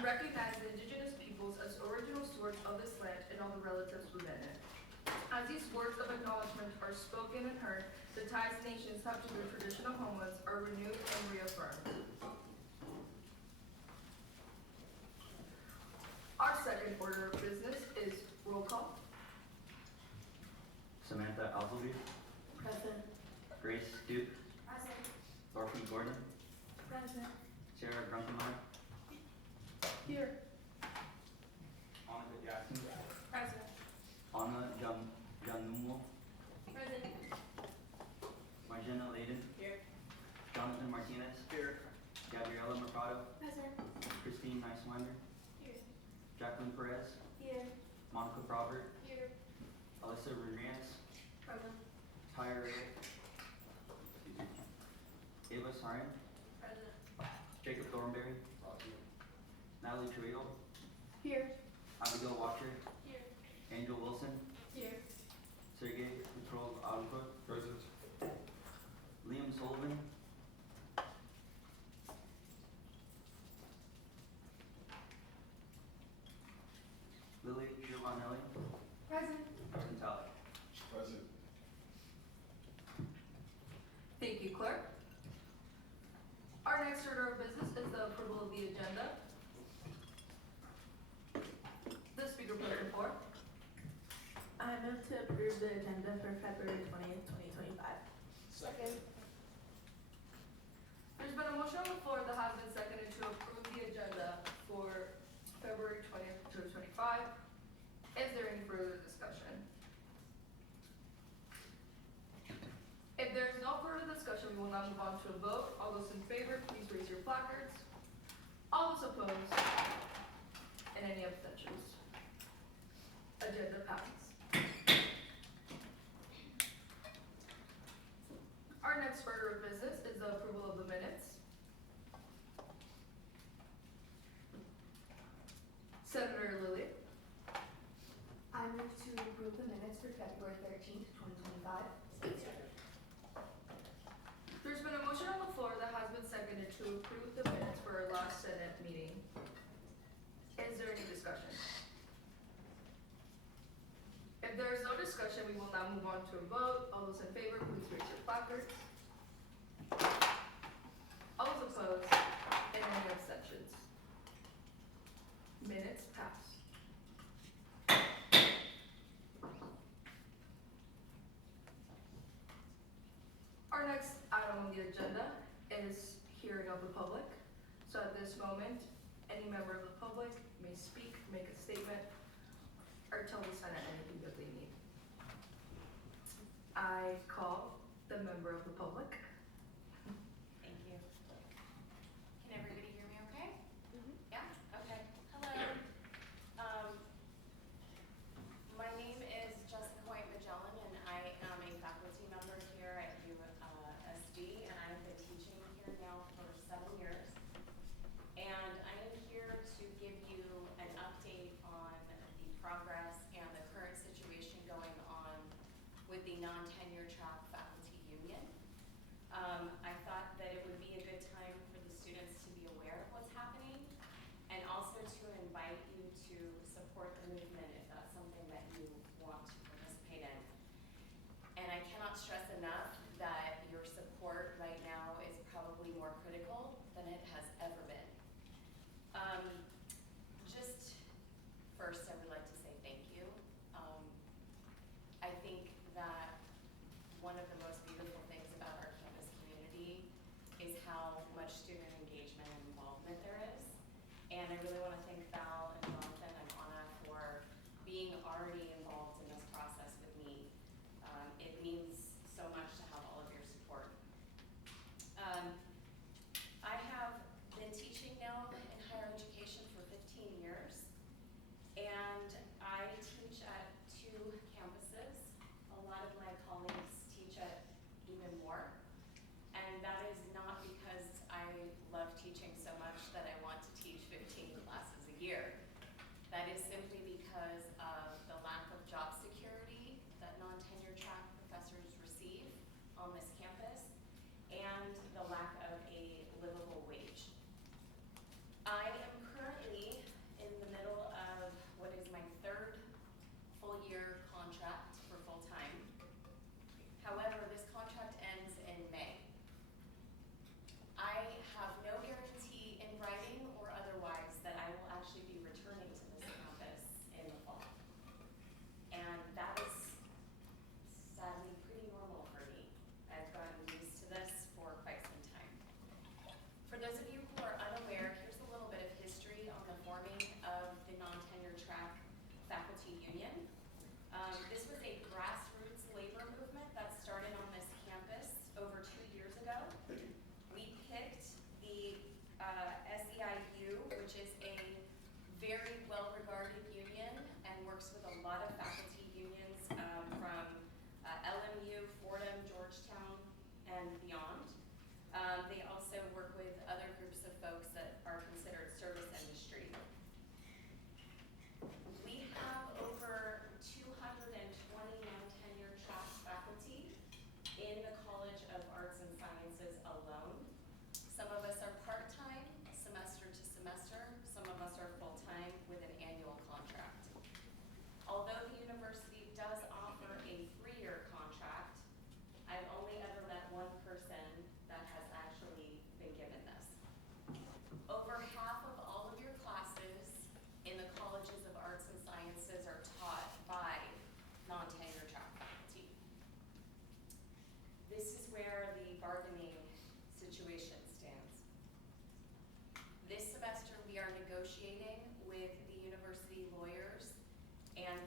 and recognize the indigenous peoples as original stewards of this land and all the relatives within it. As these words of acknowledgement are spoken and heard, the ties nations have to their traditional homelands are renewed and reaffirmed. Our second order of business is roll call. Samantha Alzolby, Present. Grace Duke, Present. Dorothy Gordon, Present. Sarah Grunkemeyer, Here. Monica Jackson, Present. Anna Janumo, Present. Marjana Layden, Here. Jonathan Martinez, Here. Gabriela Mercado, Present. Christine Neiswander, Here. Jacqueline Perez, Here. Monica Probert, Here. Alyssa Rodriguez, Present. Tyra Ray, Ava Sarin, Present. Jacob Thornberry, Natalie Trigo, Here. Abigail Watcher, Here. Angel Wilson, Here. Sergey Petrov Alukot, Present. Liam Sullivan, Lily Giovanelli, Present. and Tally. Present. Thank you, clerk. Our next order of business is the approval of the agenda. The speaker put it forth. I move to approve the agenda for February 20th, 2025. Second. There's been a motion on the floor that has been seconded to approve the agenda for February 20th, 2025. Is there any further discussion? If there is no further discussion, we will now move on to a vote. All those in favor, please raise your placards. All those opposed, and any abstentions. Agenda passes. Our next order of business is the approval of the minutes. Senator Lilly. I move to approve the minutes for February 13th, 2025. There's been a motion on the floor that has been seconded to approve the minutes for our last Senate meeting. Is there any discussion? If there is no discussion, we will now move on to a vote. All those in favor, please raise your placards. All those opposed, and any abstentions. Minutes pass. Our next item on the agenda is hearing of the public. So at this moment, any member of the public may speak, make a statement, or tell the Senate anything that they need. I call the member of the public. Thank you. Can everybody hear me okay? Yeah? Okay. Hello. My name is Jessica White Magellan, and I am a faculty member here at ASG, and I've been teaching here now for 7 years. And I am here to give you an update on the progress and the current situation going on with the non-tenure track faculty union. I thought that it would be a good time for the students to be aware of what's happening, and also to invite you to support the movement if that's something that you want to participate in. And I cannot stress enough that your support right now is probably more critical than it has ever been. Just first, I would like to say thank you. I think that one of the most beautiful things about our campus community is how much student engagement and involvement there is. And I really want to thank Val and Jonathan and Anna for being already involved in this process with me. It means so much to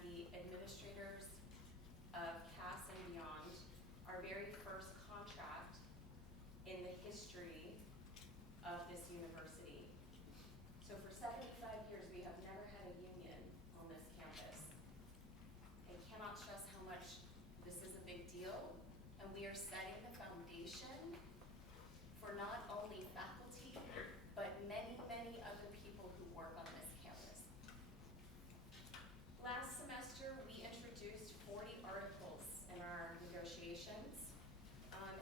the administrators of CAS and beyond, our very first contract in the history of this university. So for 75 years, we have never had a union on this campus. I cannot stress how much this is a big deal, and we are setting the foundation for not only faculty, but many, many other people who work on this campus. Last semester, we introduced 40 articles in our negotiations,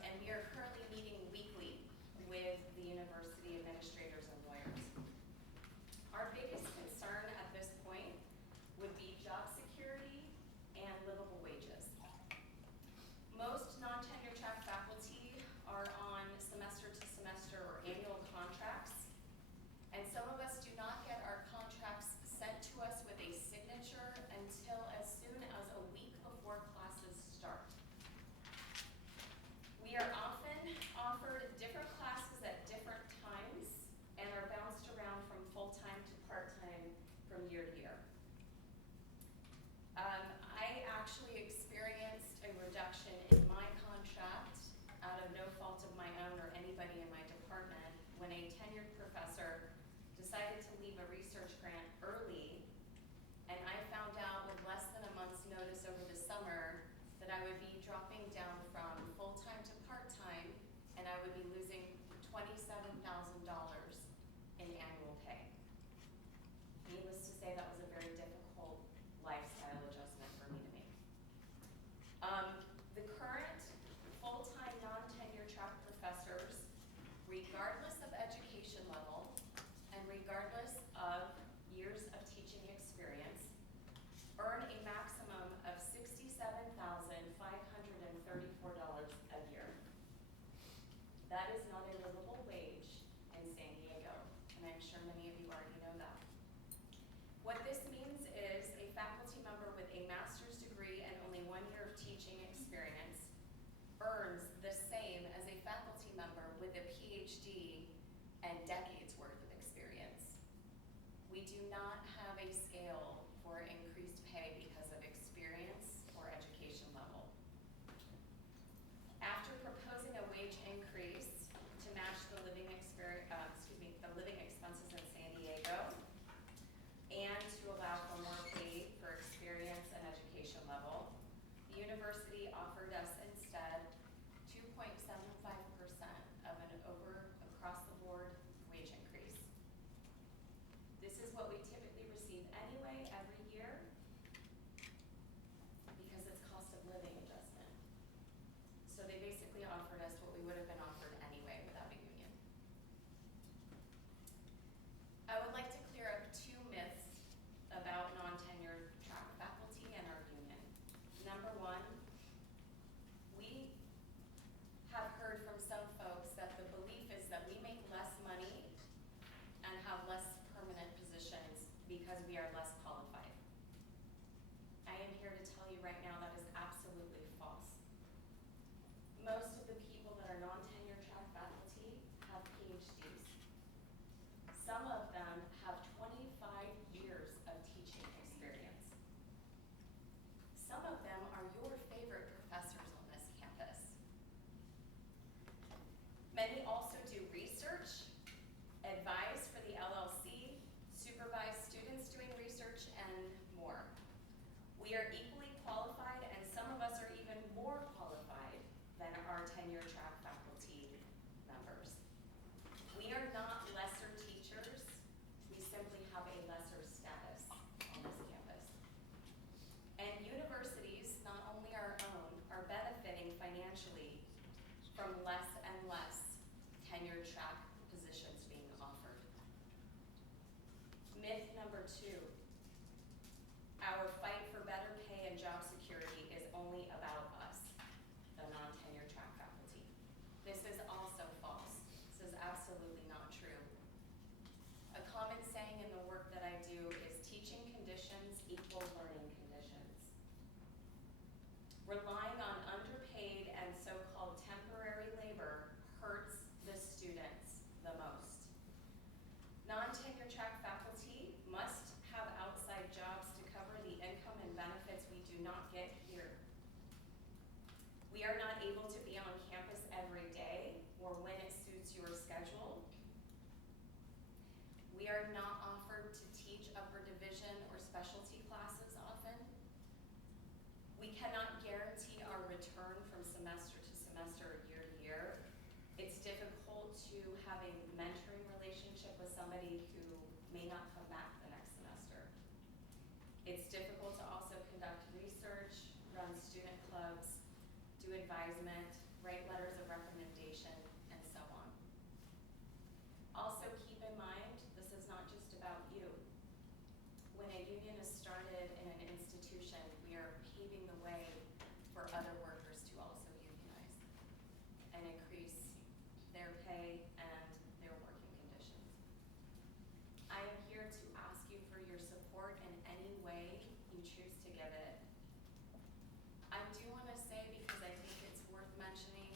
and we are currently meeting weekly with the university administrators and lawyers. Our biggest concern at this point would be job security and livable wages. Most non-tenure track faculty are on semester to semester or annual contracts, and some of us do not get our contracts sent to us with a signature until as soon as a week before classes start. We are often offered different classes at different times and are bounced around from full-time to part-time from year to year. I actually experienced a reduction in my contract out of no fault of my own or anybody in my department when a tenured professor decided to leave a research grant early, and I found out with less than a month's notice over the summer that I would be dropping down from full-time to part-time, and I would be losing $27,000 in annual pay. Needless to say, that was a very difficult lifestyle adjustment for me to make. The current full-time non-tenure track professors, regardless of education level and regardless of years of teaching experience, earn a maximum of $67,534 a year. That is not a livable wage in San Diego, and I'm sure many of you already know that. What this means is a faculty member with a master's degree and only 1 year of teaching experience earns the same as a faculty member with a PhD and decades worth of experience. We do not have a scale for increased pay because of experience or education level. After proposing a wage increase to match the living expenses in San Diego, and to allow for more pay for experience and education level, the university offered us instead 2.75% of an across the board wage increase. This is what we typically receive anyway every year because it's cost of living adjustment. So they basically offered us what we would have been offered anyway without a union. I would like to clear up 2 myths about non-tenured track faculty and our union. Number 1, we have heard from some folks that the belief is that we make less money and have less permanent positions because we are less qualified. I am here to tell you right now that is absolutely false. Most of the people that are non-tenure track faculty have PhDs. Some of them have 25 years of teaching experience. Some of them are your favorite professors on this campus. Many also do research, advise for the LLC, supervise students doing research, and more. We are equally qualified, and some of us are even more qualified than our tenure track faculty members. We are not lesser teachers, we simply have a lesser status on this campus. And universities, not only our own, are benefiting financially from less and less tenure track positions being offered. Myth number 2, our fight for better pay and job security is only about us, the non-tenure track faculty. This is also false. This is absolutely not true. A common saying in the work that I do is teaching conditions equal learning conditions. Relying on underpaid and so-called temporary labor hurts the students the most. Non-tenure track faculty must have outside jobs to cover the income and benefits We are not able to be on campus every day or when it suits your schedule. We are not offered to teach upper division or specialty classes often. We cannot guarantee our return from semester to semester or year to year. It's difficult to have a mentoring relationship with somebody who may not come back the next semester. It's difficult to also conduct research, run student clubs, do advisement, write letters of recommendation, and so on. Also keep in mind, this is not just about you. When a union is started in an institution, we are paving the way for other workers to also unionize and increase their pay and their working conditions. I am here to ask you for your support in any way you choose to give it. I do want to say, because I think it's worth mentioning,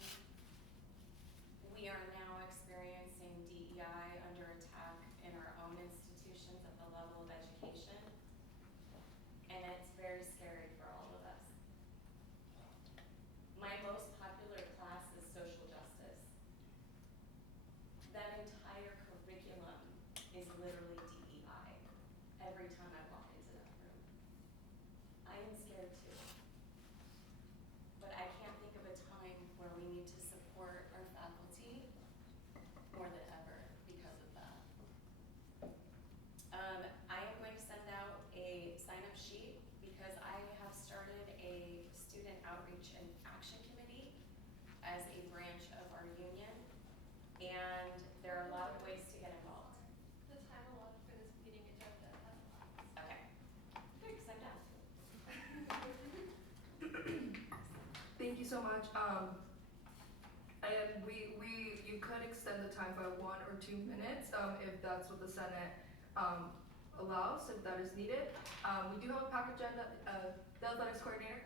we are now experiencing DEI under attack in our own institutions at the level of education, and it's very scary for all of us. My most popular class is social justice. That entire curriculum is literally DEI every time I walk into that room. I am scared too. But I can't think of a time where we need to support our faculty more than ever because of that. I am going to send out a sign-up sheet because I have started a student outreach and action committee as a branch of our union, and there are a lot of ways to get involved. The time allotted for this meeting agenda has elapsed. Okay. Good, 'cause I'm done. Thank you so much. And you could extend the time by 1 or 2 minutes, if that's what the Senate, allows, if that is needed. We do have a packed agenda, the athletics coordinator.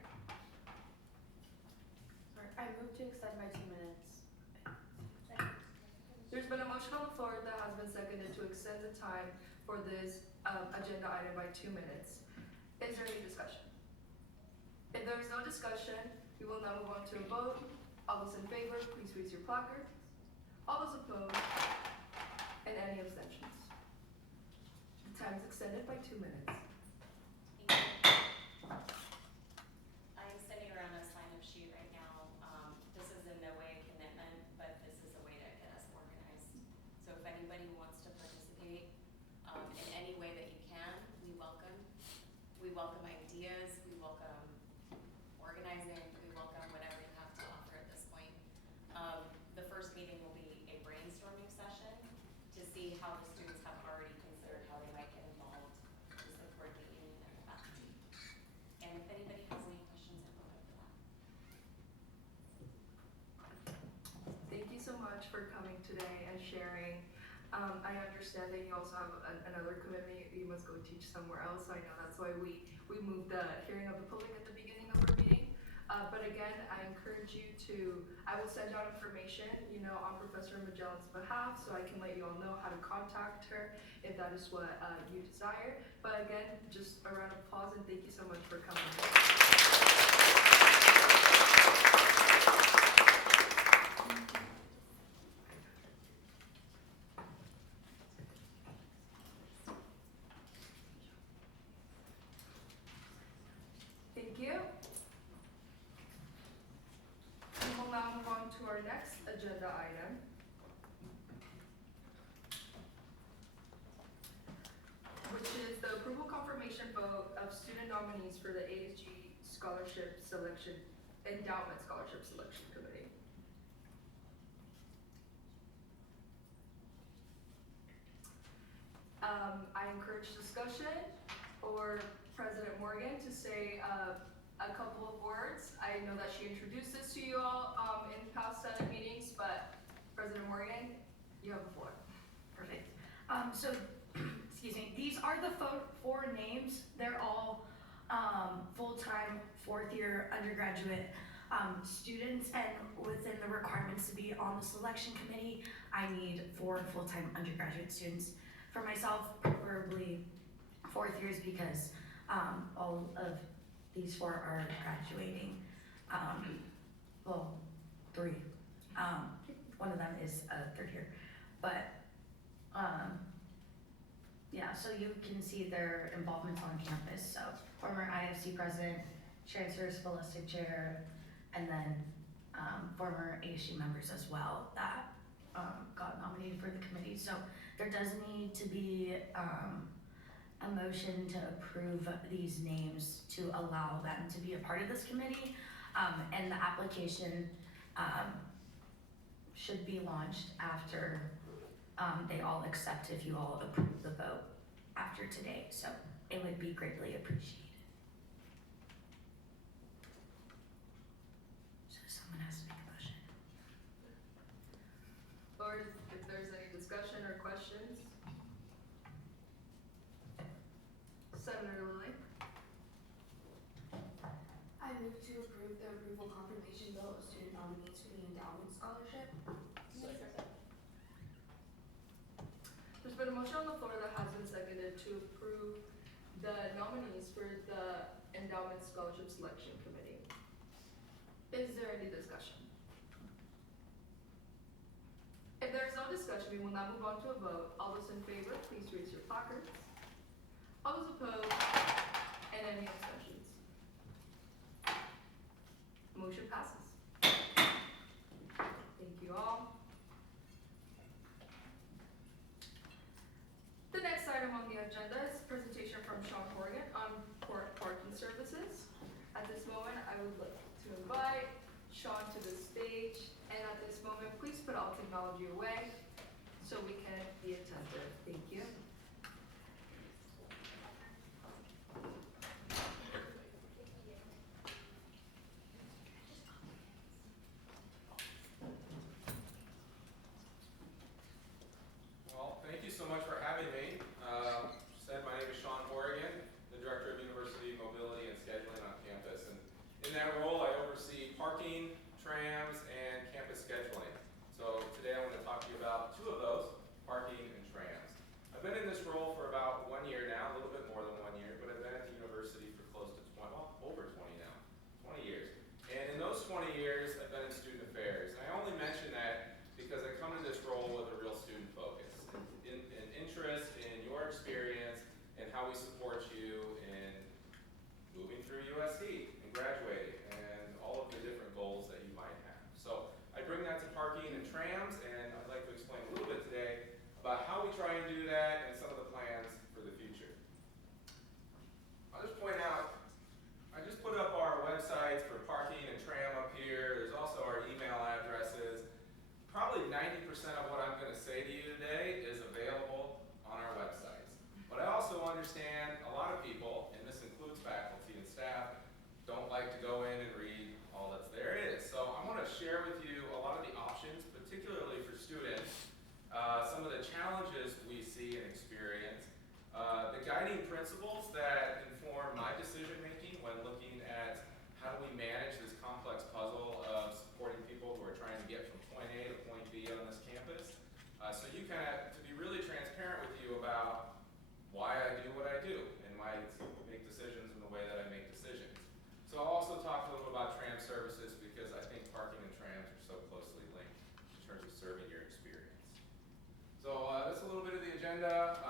Sorry, I move to extend by 2 minutes. There's been a motion on the floor that has been seconded to extend the time for this, agenda item by 2 minutes. Is there any discussion? If there is no discussion, we will now move on to a vote. All those in favor, please raise your placard. All those opposed, and any abstentions. The time is extended by 2 minutes. Thank you. I am sending around a sign-up sheet right now. This is in no way a commitment, but this is a way to get us organized. So if anybody wants to participate, in any way that you can, we welcome. We welcome ideas, we welcome organizing, we welcome whatever you have to offer at this point. The first meeting will be a brainstorming session to see how the students have already considered how they might get involved to support the union and the faculty. And if anybody has any questions, I'm open for that. Thank you so much for coming today and sharing. I understand that you also have another commitment. You must go teach somewhere else. I know that's why we moved the hearing of the public at the beginning of our meeting. But again, I encourage you to, I will send out information, on Professor Magellan's behalf, so I can let you all know how to contact her if that is what you desire. But again, just a round of applause and thank you so much for coming. Thank you. We will now move on to our next agenda item. Which is the approval confirmation vote of student nominees for the ASG Scholarship Selection, Endowment Scholarship Selection Committee. I encourage discussion or President Morgan to say a couple of words. I know that she introduced this to you all in past Senate meetings, but President Morgan, you have the floor. Perfect. Excuse me, these are the four names. They're all full-time fourth-year undergraduate students, and within the requirements to be on the selection committee, I need 4 full-time undergraduate students. For myself, preferably fourth years, because all of these 4 are graduating well, 3. One of them is a third year, but, yeah, so you can see their involvements on campus, so former IFC president, chancellor, scholastic chair, and then, former ASG members as well that, got nominated for the committee, so there does need to be, a motion to approve these names to allow them to be a part of this committee. And the application, should be launched after, they all accept if you all approve the vote after today, so it would be greatly appreciated. So someone has to make a motion. Board, if there's any discussion or questions? Senator Lilly? I move to approve the approval confirmation bill of student nominees for the endowment scholarship. Second. There's been a motion on the floor that has been seconded to approve the nominees for the Endowment Scholarship Selection Committee. Is there any discussion? If there is no discussion, we will now move on to a vote. All those in favor, please raise your placards. All those opposed, and any abstentions? Motion passes. Thank you all. The next item on the agenda is presentation from Sean Horgan on port parking services. At this moment, I would like to invite Sean to the stage, and at this moment, please put all technology away so we can be attentive. Thank you. Well, thank you so much for having me. Said my name is Sean Horrigan, the Director of University Mobility and Scheduling on campus. And in that role, I oversee parking, trams, and campus scheduling. So today I want to talk to you about 2 of those, parking and trams. I've been in this role for about 1 year now, a little bit more than 1 year, but I've been at the university for close to 20, well, over 20 now, 20 years. And in those 20 years, I've been in student affairs. And I only mention that because I come to this role with a real student focus, an interest in your experience and how we support you in moving through USD and graduating and all of the different goals that you might have. So I bring that to parking and trams, and I'd like to explain a little bit today about how we try and do that and some of the plans for the future. I'll just point out, I just put up our websites for parking and tram up here. There's also our email addresses. Probably 90% of what I'm going to say to you today is available on our websites. But I also understand a lot of people, and this includes faculty and staff, don't like to go in and read all that's there is. So I want to share with you a lot of the options, particularly for students, some of the challenges we see and experience, the guiding principles that inform my decision making when looking at how do we manage this complex puzzle of supporting people who are trying to get from point A to point B on this campus. So you to be really transparent with you about why I do what I do and why I make decisions in the way that I make decisions. So I'll also talk a little about tram services because I think parking and trams are so closely linked in terms of serving your experience. So that's a little bit of the agenda. So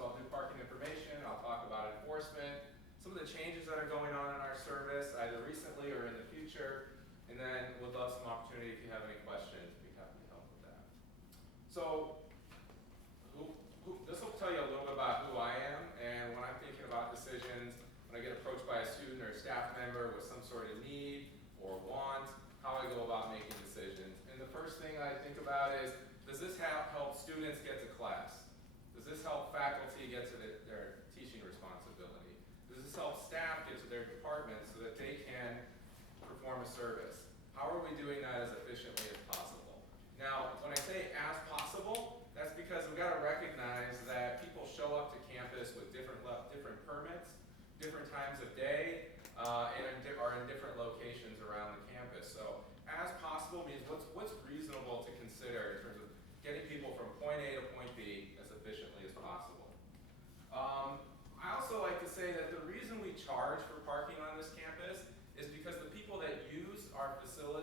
I'll do parking information, I'll talk about enforcement, some of the changes that are going on in our service, either recently or in the future, and then would love some opportunity if you have any questions, we'd be happy to help with that. So this will tell you a little bit about who I am, and when I'm thinking about decisions, when I get approached by a student or a staff member with some sort of need or want, how I go about making decisions. And the first thing I think about is, does this help students get to class? Does this help faculty get to their teaching responsibility? Does this help staff get to their departments so that they can perform a service? How are we doing that as efficiently as possible? Now, when I say as possible, that's because we've got to recognize that people show up to campus with different permits, different times of day, and are in different locations around the campus. So as possible means what's reasonable to consider in terms of getting people from point A to point B as efficiently as possible. I also like to say that the reason we charge for parking on this campus is because the people that use our facility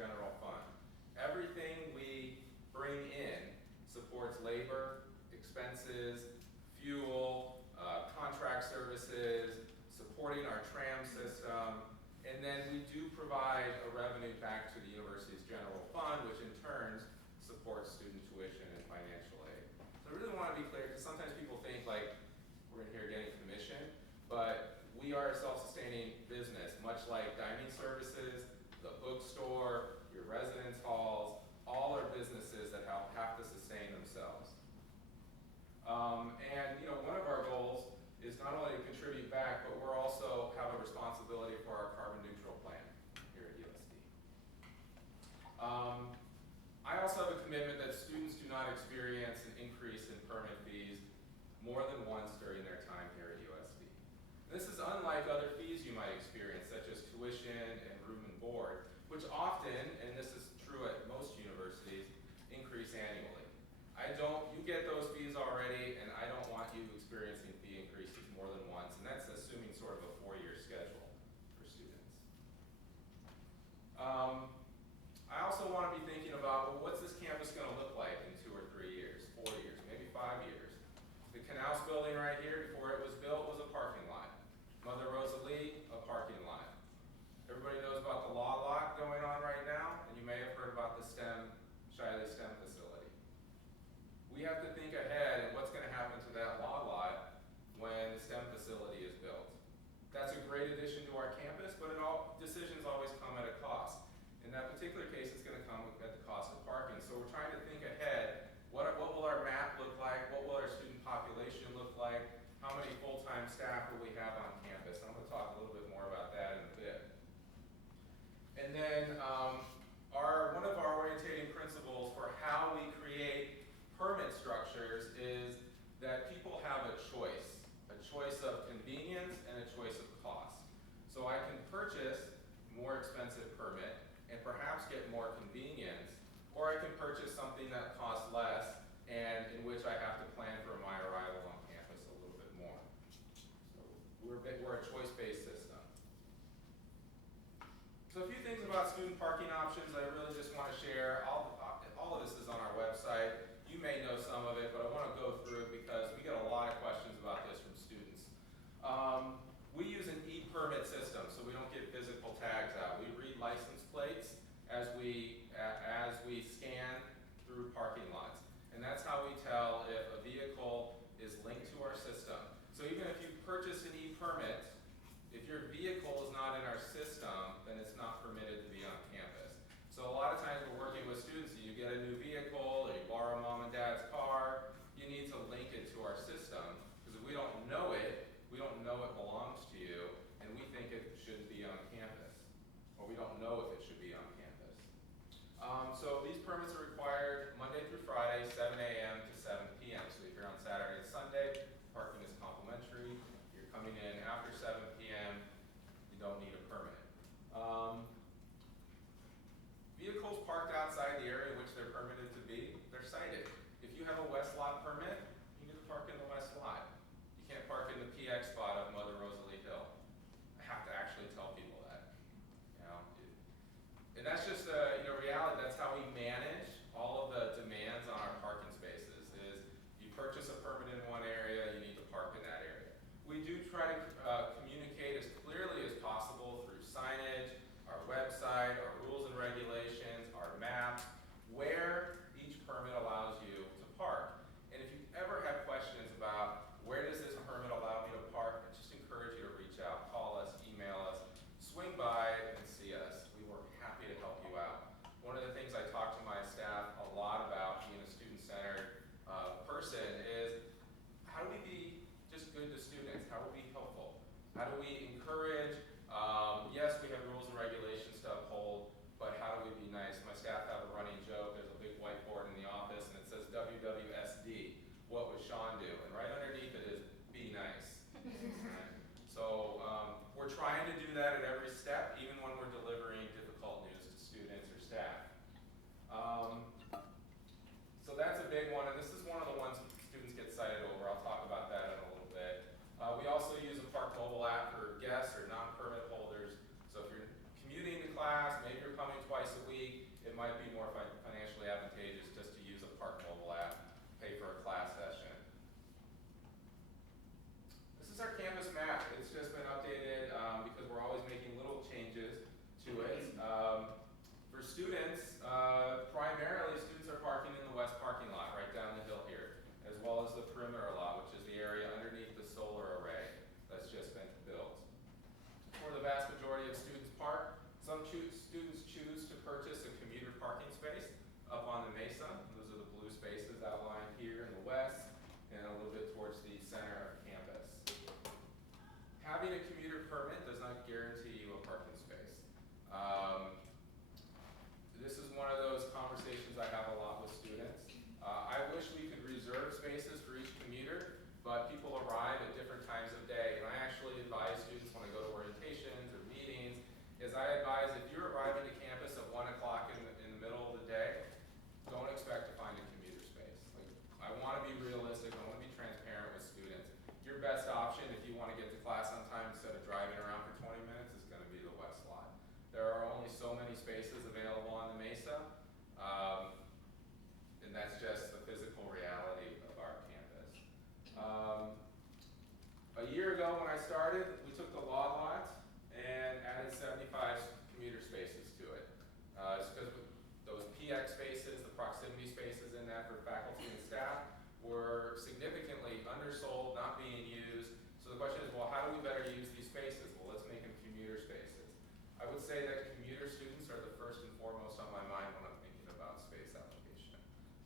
general fund. Everything we bring in supports labor, expenses, fuel, contract services, supporting our tram system, and then we do provide a revenue back to the university's general fund, which in turn supports student tuition and financial aid. So I really want to be clear, because sometimes people think like we're in here getting commission, but we are a self-sustaining business, much like dining services, the bookstore, your residence halls, all are businesses that have to sustain themselves. And one of our goals is not only to contribute back, but we're also have a responsibility for our carbon neutral plan here at USD. I also have a commitment that students do not experience an increase in permit fees more than once during their time here at USD. This is unlike other fees you might experience, such as tuition and room and board, which often, and this is true at most universities, increase annually. You get those fees already, and I don't want you experiencing fee increases more than once, and that's assuming sort of a 4-year schedule for students. I also want to be thinking about, well, what's this campus going to look like in 2 or 3 years, 4 years, maybe 5 years? The Canals building right here, before it was built, was a parking lot. Mother Rosalie, a parking lot. Everybody knows about the law lot going on right now, and you may have heard about the Shiley STEM facility. We have to think ahead and what's going to happen to that law lot when the STEM facility is built. That's a great addition to our campus, but decisions always come at a cost. In that particular case, it's going to come at the cost of parking. So we're trying to think ahead. What will our map look like? What will our student population look like? How many full-time staff will we have on campus? I'm going to talk a little bit more about that in a bit. And then one of our orientating principles for how we create permit structures is that people have a choice of convenience and a choice of cost. So I can purchase more expensive permit and perhaps get more convenience, or I can purchase something that costs less and in which I have to plan for my arrival on campus a little bit more. So we're a choice-based system. So a few things about student parking options I really just want to share. All of this is on our website. You may know some of it, but I want to go through it because we get a lot of questions about this from students. We use an e-permit system, so we don't get physical tags out. We read license plates as we scan through parking lots. And that's how we tell if a vehicle is linked to our system. So even if you purchase an e-permit, if your vehicle is not in our system, then it's not permitted to be on campus. So a lot of times we're working with students, you get a new vehicle, or you borrow mom and dad's car, you need to link it to our system, because if we don't know it belongs to you, and we think it shouldn't be on campus, or we don't know if it should be on campus. So these permits are required Monday through Friday, 7 a.m. to 7 p.m. So if you're on Saturday and Sunday, parking is complimentary. If you're coming in after 7 p.m., you don't need a permit. Vehicles parked outside the area in which they're permitted to be, they're cited. If you have a West Lot permit, you need to park in the West Lot. You can't park in the PX spot of Mother Rosalie Hill. I have to actually tell people that. And that's just a reality. That's how we manage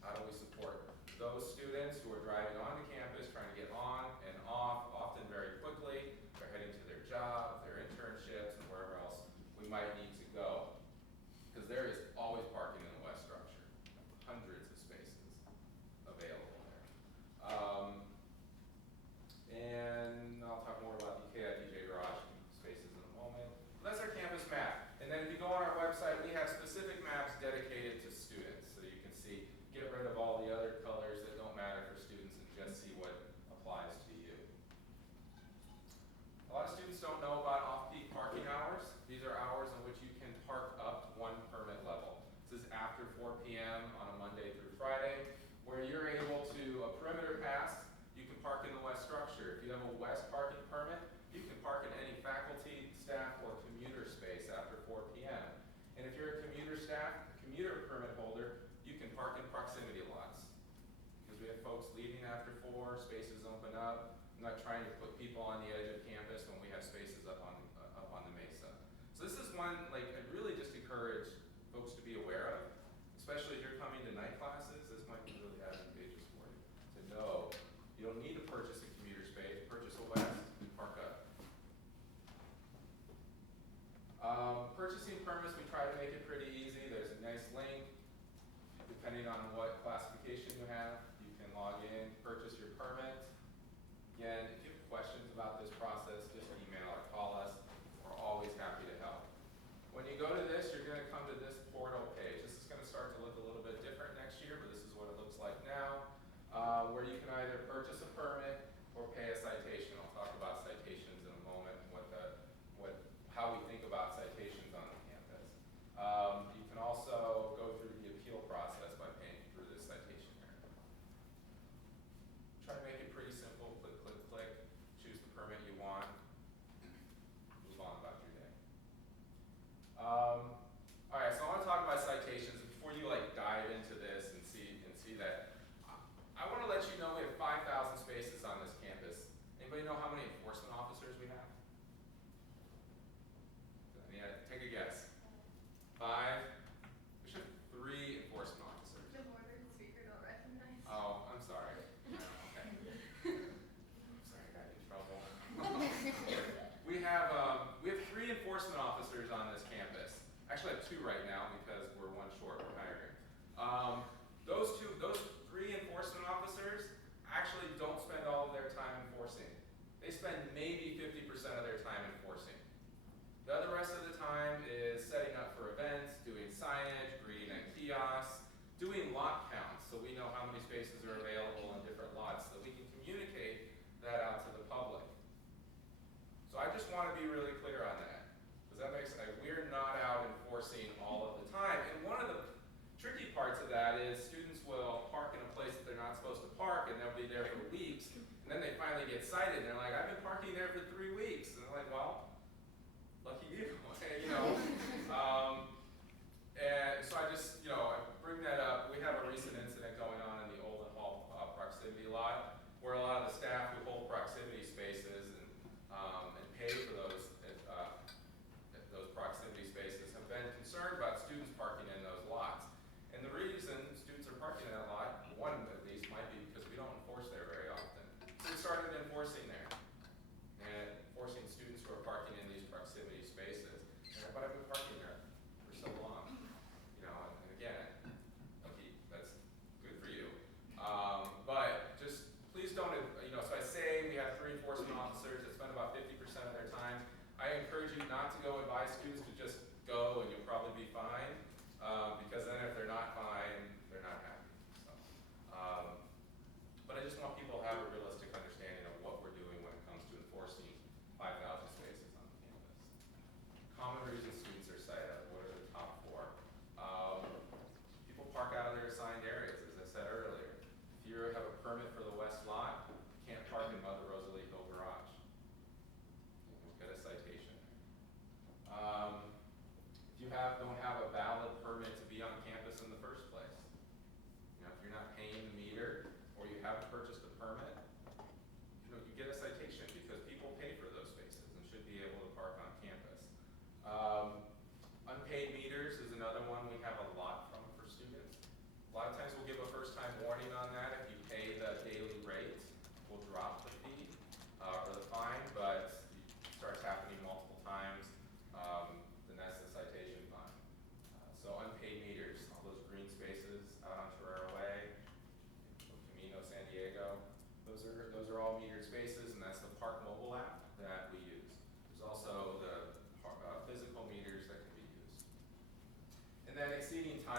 How do we support those students who are driving onto campus, trying to get on and off, often very quickly? They're heading to their job, their internships, and wherever else we might need to go. Because there is always parking in the west structure, hundreds of spaces available there. And I'll talk more about the KIPJ garage spaces in a moment. That's our campus map. And then if you go on our website, we have specific maps dedicated to students. So you can see, get rid of all the other colors that don't matter for students and just see what applies to you. A lot of students don't know about off-peak parking hours. These are hours in which you can park up one permit level. This is after 4 p.m. on a Monday through Friday, where you're able to, a perimeter pass, you can park in the west structure. If you have a west parking permit, you can park in any faculty, staff, or commuter space after 4 p.m. And if you're a commuter staff, commuter permit holder, you can park in proximity lots. Because we have folks leaving after 4, spaces open up. I'm not trying to put people on the edge of campus when we have spaces up on the mesa. So this is one, like, I really just encourage folks to be aware of, especially if you're coming to night classes. This might be really advantageous for you to know. You don't need to purchase a commuter space, purchase a west and park up. Purchasing permits, we try to make it pretty easy. There's a nice link. Depending on what classification you have, you can log in, purchase your permit. Again, if you have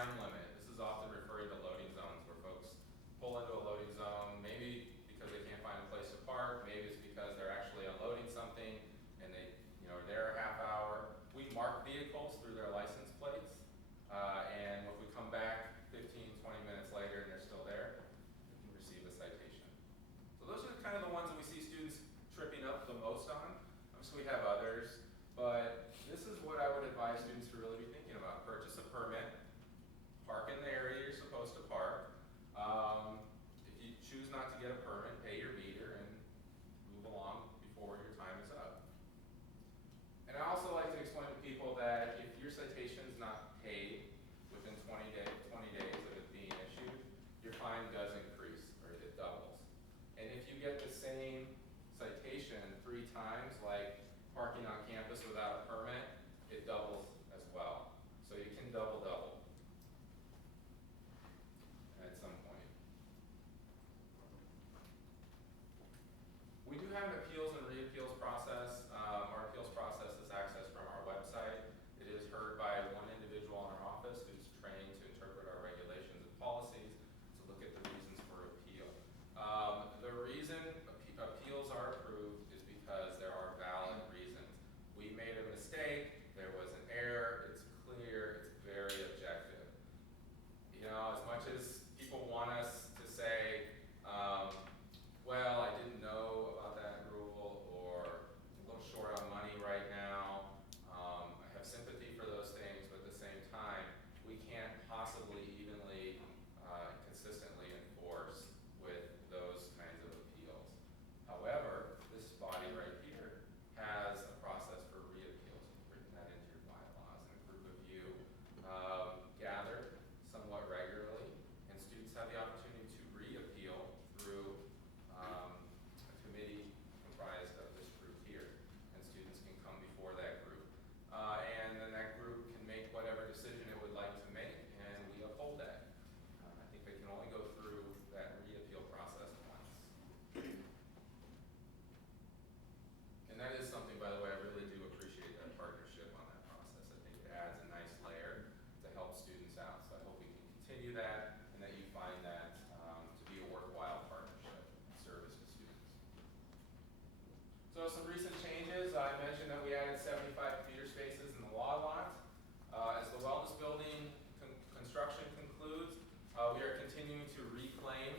time limit. This is often referred to loading zones where folks pull into a loading zone, maybe because they can't find a place to park, maybe it's because they're actually unloading something and they, are there a half hour. We mark vehicles through their license plates, and if we come back 15, 20 minutes later and they're still there, we can receive a citation. So those are kind of the ones that we see students tripping up the most on. Obviously we have others, but this is what I would advise students to really be thinking about. Purchase a permit, park in the area you're supposed to park. If you choose not to get a permit, pay your meter and move along before your time is up. And I also like to explain to people that if your citation is not paid within 20 days of it being issued, your fine does increase, or it doubles. And if you get the same citation 3 times, like parking on campus without a permit, it doubles as well. So you can double at some point. We do have an appeals and reappeals process. Our appeals process is accessed from our website. It is heard by one individual in our office who's trained to interpret our regulations and policies to look at the reasons for appeal. The reason appeals are approved is because there are valid reasons. We made a mistake, there was an error, it's clear, it's very objective. As much as people want us to say, well, I didn't know about that rule, or I'm a little short on money right now. I have sympathy for those things, but at the same time, we can't possibly evenly, consistently enforce with those kinds of appeals. However, this body right here has a process for reappeals. We've written that into your bylaws, and a group of you gather somewhat regularly, and students have the opportunity to reappeal through a committee comprised of this group here, and students can come before that group. And then that group can make whatever decision it would like to make, and we uphold that. I think they can only go through that reappeal process once. And that is something, by the way, I really do appreciate that partnership on that process. I think it adds a nice layer to help students out. So I hope we can continue that, and that you find that to be a worthwhile partnership and service to students. So some recent changes, I mentioned that we added 75 computer spaces in the law lot. As the wellness building construction concludes, we are continuing to reclaim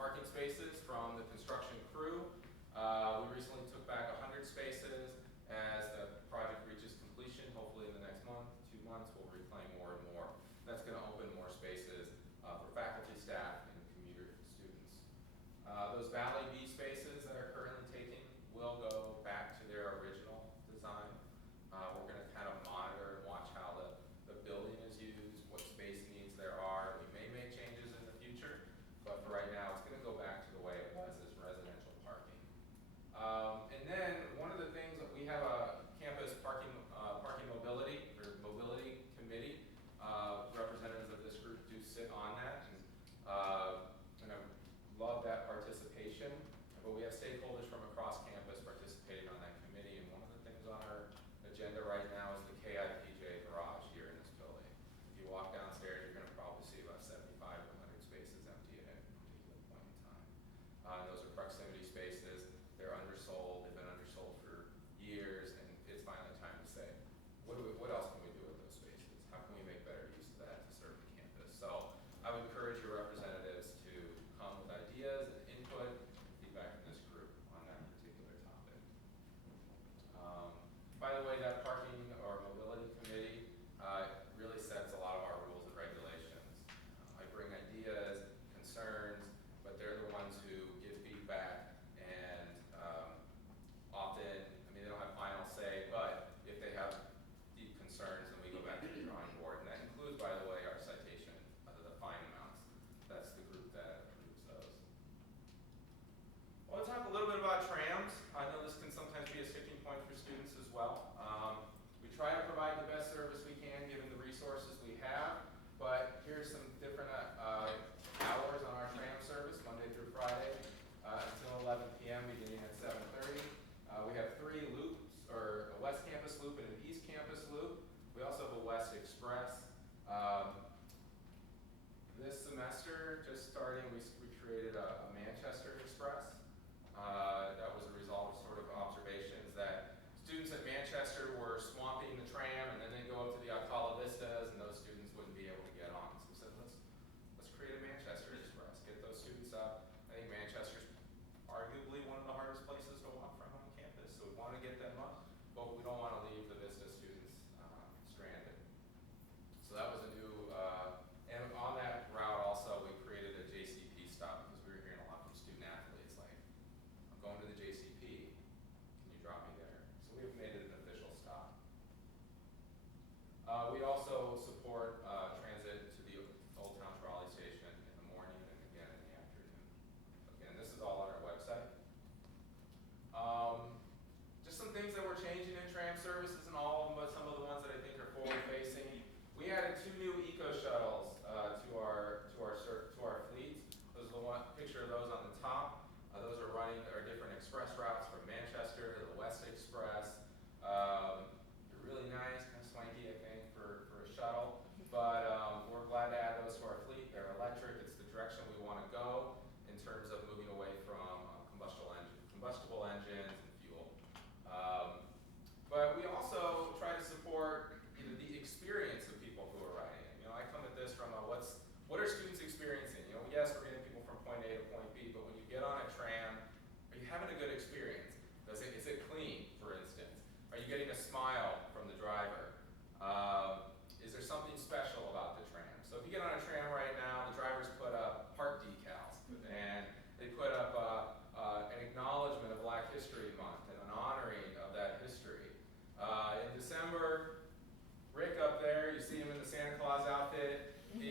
parking spaces from the construction crew. We recently took back 100 spaces. As the project reaches completion, hopefully in the next month, 2 months, we'll reclaim more and more. That's going to open more spaces for faculty, staff, and commuter students. Those Valley B spaces that are currently taken will go back to their original design. We're going to kind of monitor and watch how the building is used, what space needs there are. We may make changes in the future, but for right now, it's going to go back to the way it was as residential parking. And then one of the things that we have a campus parking mobility or mobility committee. Representatives of this group do sit on that, and I love that participation.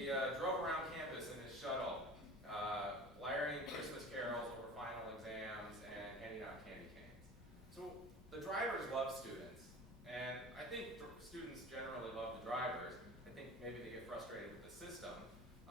he drove around campus in his shuttle, blaring Christmas carols over final exams and handing out candy canes. So the drivers love students, and I think students generally love the drivers. I think maybe they get frustrated with the system,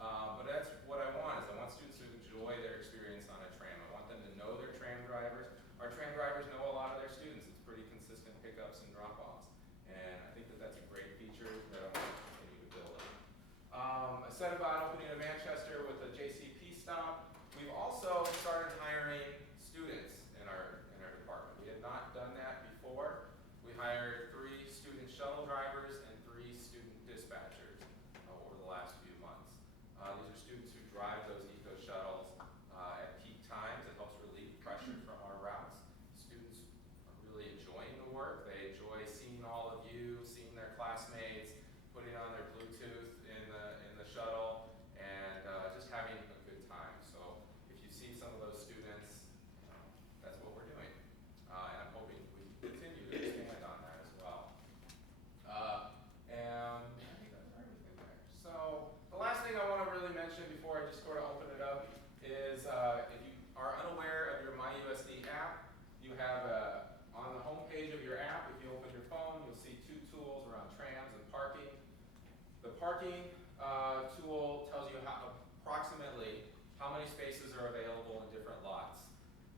but that's what I want, is I want students to enjoy their experience on a tram. I want them to know their tram drivers. Our tram drivers know a lot of their students. It's pretty consistent pickups and drop-offs, and I think that that's a great feature that I want to continue to build on. I said about opening in Manchester with a JCP stop. We've also started hiring students in our department. We had not done that before. We hired 3 student shuttle drivers and 3 student dispatchers over the last few months. These are students who drive those eco shuttles at peak times. It helps relieve pressure from our routes. Students are really enjoying the work. They enjoy seeing all of you, seeing their classmates, putting on their Bluetooth in the shuttle, and just having a good time. So if you see some of those students, that's what we're doing. And I'm hoping we can continue to expand on that as well. And I think that's everything there. So the last thing I want to really mention before I just sort of open it up is if you are unaware of your MyUSD app, you have on the home page of your app, if you open your phone, you'll see 2 tools around trams and parking. The parking tool tells you approximately how many spaces are available in different lots.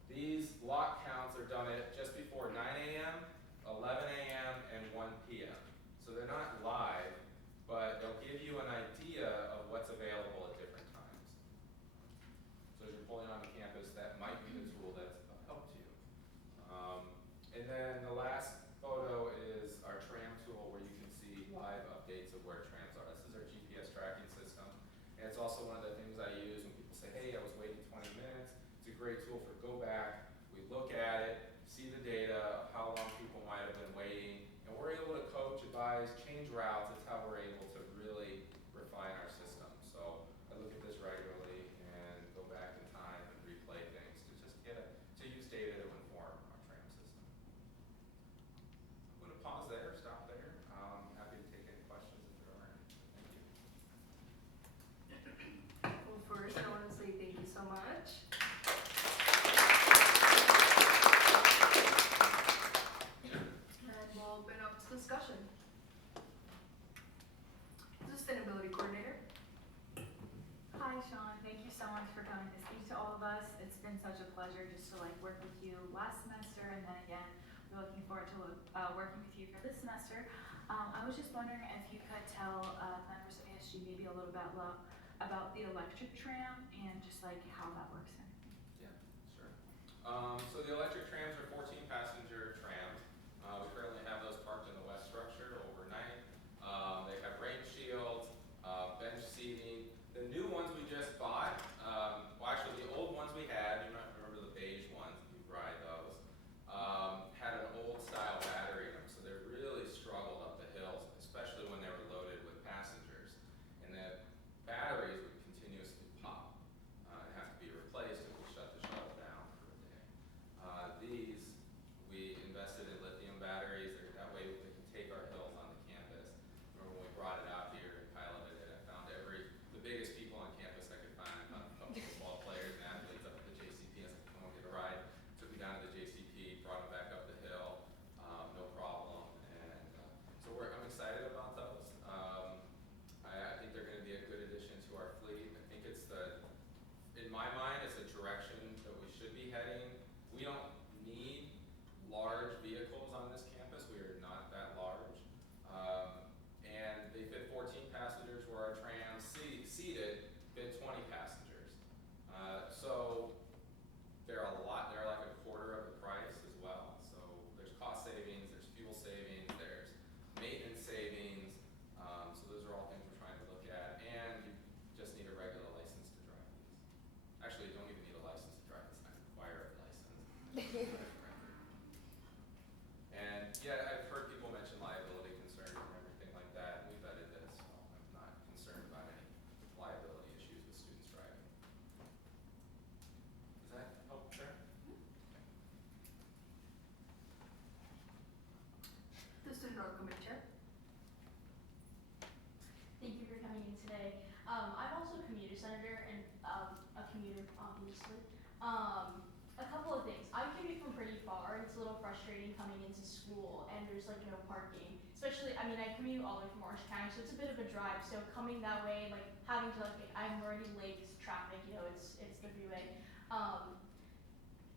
These lot counts are done at just before 9 a.m., 11 a.m., and 1 p.m. So they're not live, but they'll give you an idea of what's available at different times. So as you're pulling onto campus, that might be the tool that's of help to you. And then the last photo is our tram tool, where you can see live updates of where trams are. This is our GPS tracking system. And it's also one of the things I use when people say, hey, I was waiting 20 minutes. It's a great tool for go back. We look at it, see the data, how long people might have been waiting, and we're able to coach, advise, change routes. That's how we're able to really refine our system. So I look at this regularly and go back in time and replay things to just to use data to inform our tram system. I'm going to pause there, stop there. Happy to take any questions if there are any. Thank you. Well, first, I want to say thank you so much. And we'll open up to discussion. Sustainability coordinator. Hi, Sean. Thank you so much for coming to speak to all of us. It's been such a pleasure just to work with you last semester, and then again, we're looking forward to working with you for this semester. I was just wondering if you could tell members of ASG maybe a little bit about the electric tram and just how that works and everything. Yeah, sure. So the electric trams are 14-passenger trams. We currently have those parked in the west structure overnight. They have rain shields, bench seating. The new ones we just bought, well actually the old ones we had, you might remember the beige ones, you ride those, had an old style battery in them, so they really struggled up the hills, especially when they were loaded with passengers. And the batteries would continuously pop and have to be replaced if we shut the shuttle down for a day. These, we invested in lithium batteries. That way we can take our hills on the campus. Remember when we brought it out here and piloted it, I found the biggest people on campus I could find. I found a couple football players and athletes up at the JCP. I said, come on, get a ride. Took me down to the JCP, brought them back up the hill, no problem. And so I'm excited about those. I think they're going to be a good addition to our fleet. I think in my mind, it's a direction that we should be heading. We don't need large vehicles on this campus. We are not that large. And they fit 14 passengers, where our trams seated fit 20 passengers. So they're like a quarter of the price as well. So there's cost savings, there's fuel savings, there's maintenance savings. So those are all things we're trying to look at. And you just need a regular license to drive these. Actually, you don't even need a license to drive this. I require a senator and a commuter, obviously. A couple of things. I commute from pretty far, and it's a little frustrating coming into school, and there's like no parking. Especially, I mean, I commute all the way from Orange County, so it's a bit of a drive. So coming that way, like having to like, I'm already late 'cause of traffic. You know, it's the freeway.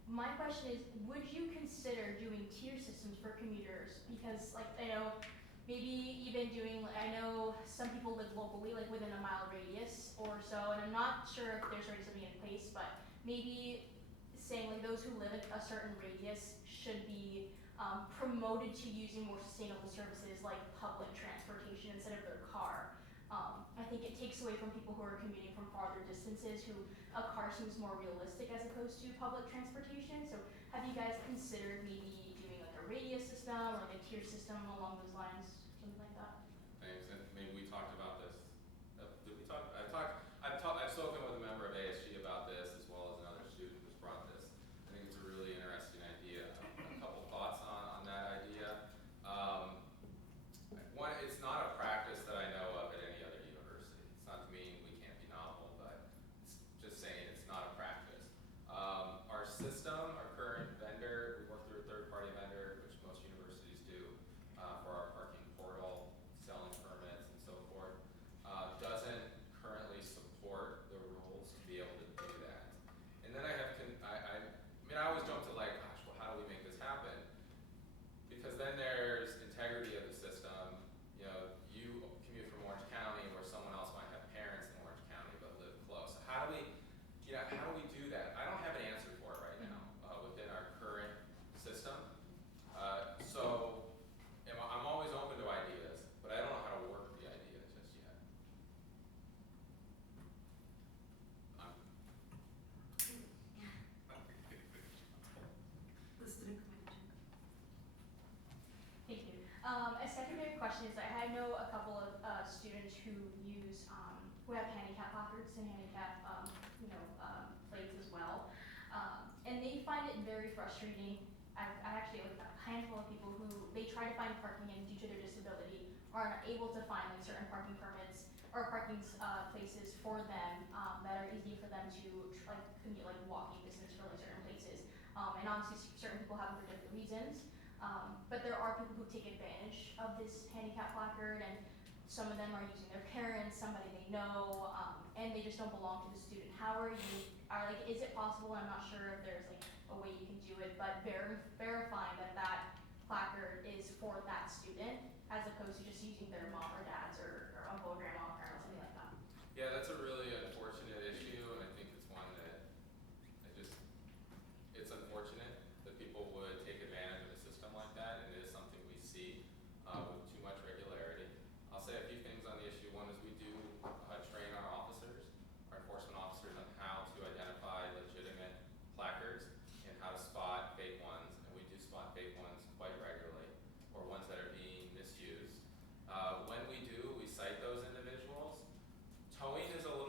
My question is, would you consider doing tier systems for commuters? Because like I know, maybe even doing, like, I know some people live locally, like within a mile radius or so, and I'm not sure if there's already something in place, but maybe saying like those who live in a certain radius should be promoted to using more sustainable services like public transportation instead of their car. I think it takes away from people who are commuting from farther distances who a car seems more realistic as opposed to public transportation. So have you guys considered maybe doing like a radius system or like a tier system along those lines, something like that? Thanks, and maybe we talked about this. Did we talk? I've spoken with a member of ASG about this as well as another student who's brought this. I think it's a really interesting idea. A couple thoughts on that idea. One, it's not a practice that I know of at any other university. It's not to mean we can't be novel, but it's just saying it's not a practice. Our system, our current vendor, we work through a third-party vendor, which most universities do, for our parking portal, selling permits, and so forth, doesn't currently support the rules to be able to do that. And then I mean, I always jump to like, gosh, well, how do we make this happen? Because then there's integrity of the system. You know, you commute from Orange County where someone else might have parents in Orange County but live close. So how do we do that? I don't have an answer for it right now within our current system. So I'm always open to ideas, but I don't know how to work the idea just yet. Thank you. A secondary question is I know a couple of students who use who have handicap placards and handicap plates as well, and they find it very frustrating. I actually have a handful of people who they try to find parking and due to their disability are unable to find like certain parking permits or parking places for them that are easy for them to like commute like walking distance for like certain places. And obviously certain people have it for different reasons. But there are people who take advantage of this handicap placard, and some of them are using their parents, somebody they know, and they just don't belong to the student. Is it possible, I'm not sure if there's like a way you can do it, but verifying that placard is for that student as opposed to just using their mom or dad's or uncle or grandma or parents, something like that. Yeah, that's a really unfortunate issue, and I think it's one that it's unfortunate that people would take advantage of a system like that, and it is something we see with too much regularity. I'll say a few things on the issue. One is we do train our officers, our enforcement officers, on how to identify legitimate placards and how to spot fake ones, and we do spot fake ones quite regularly, or ones that are being misused. When we do, we cite those individuals. Towing is a little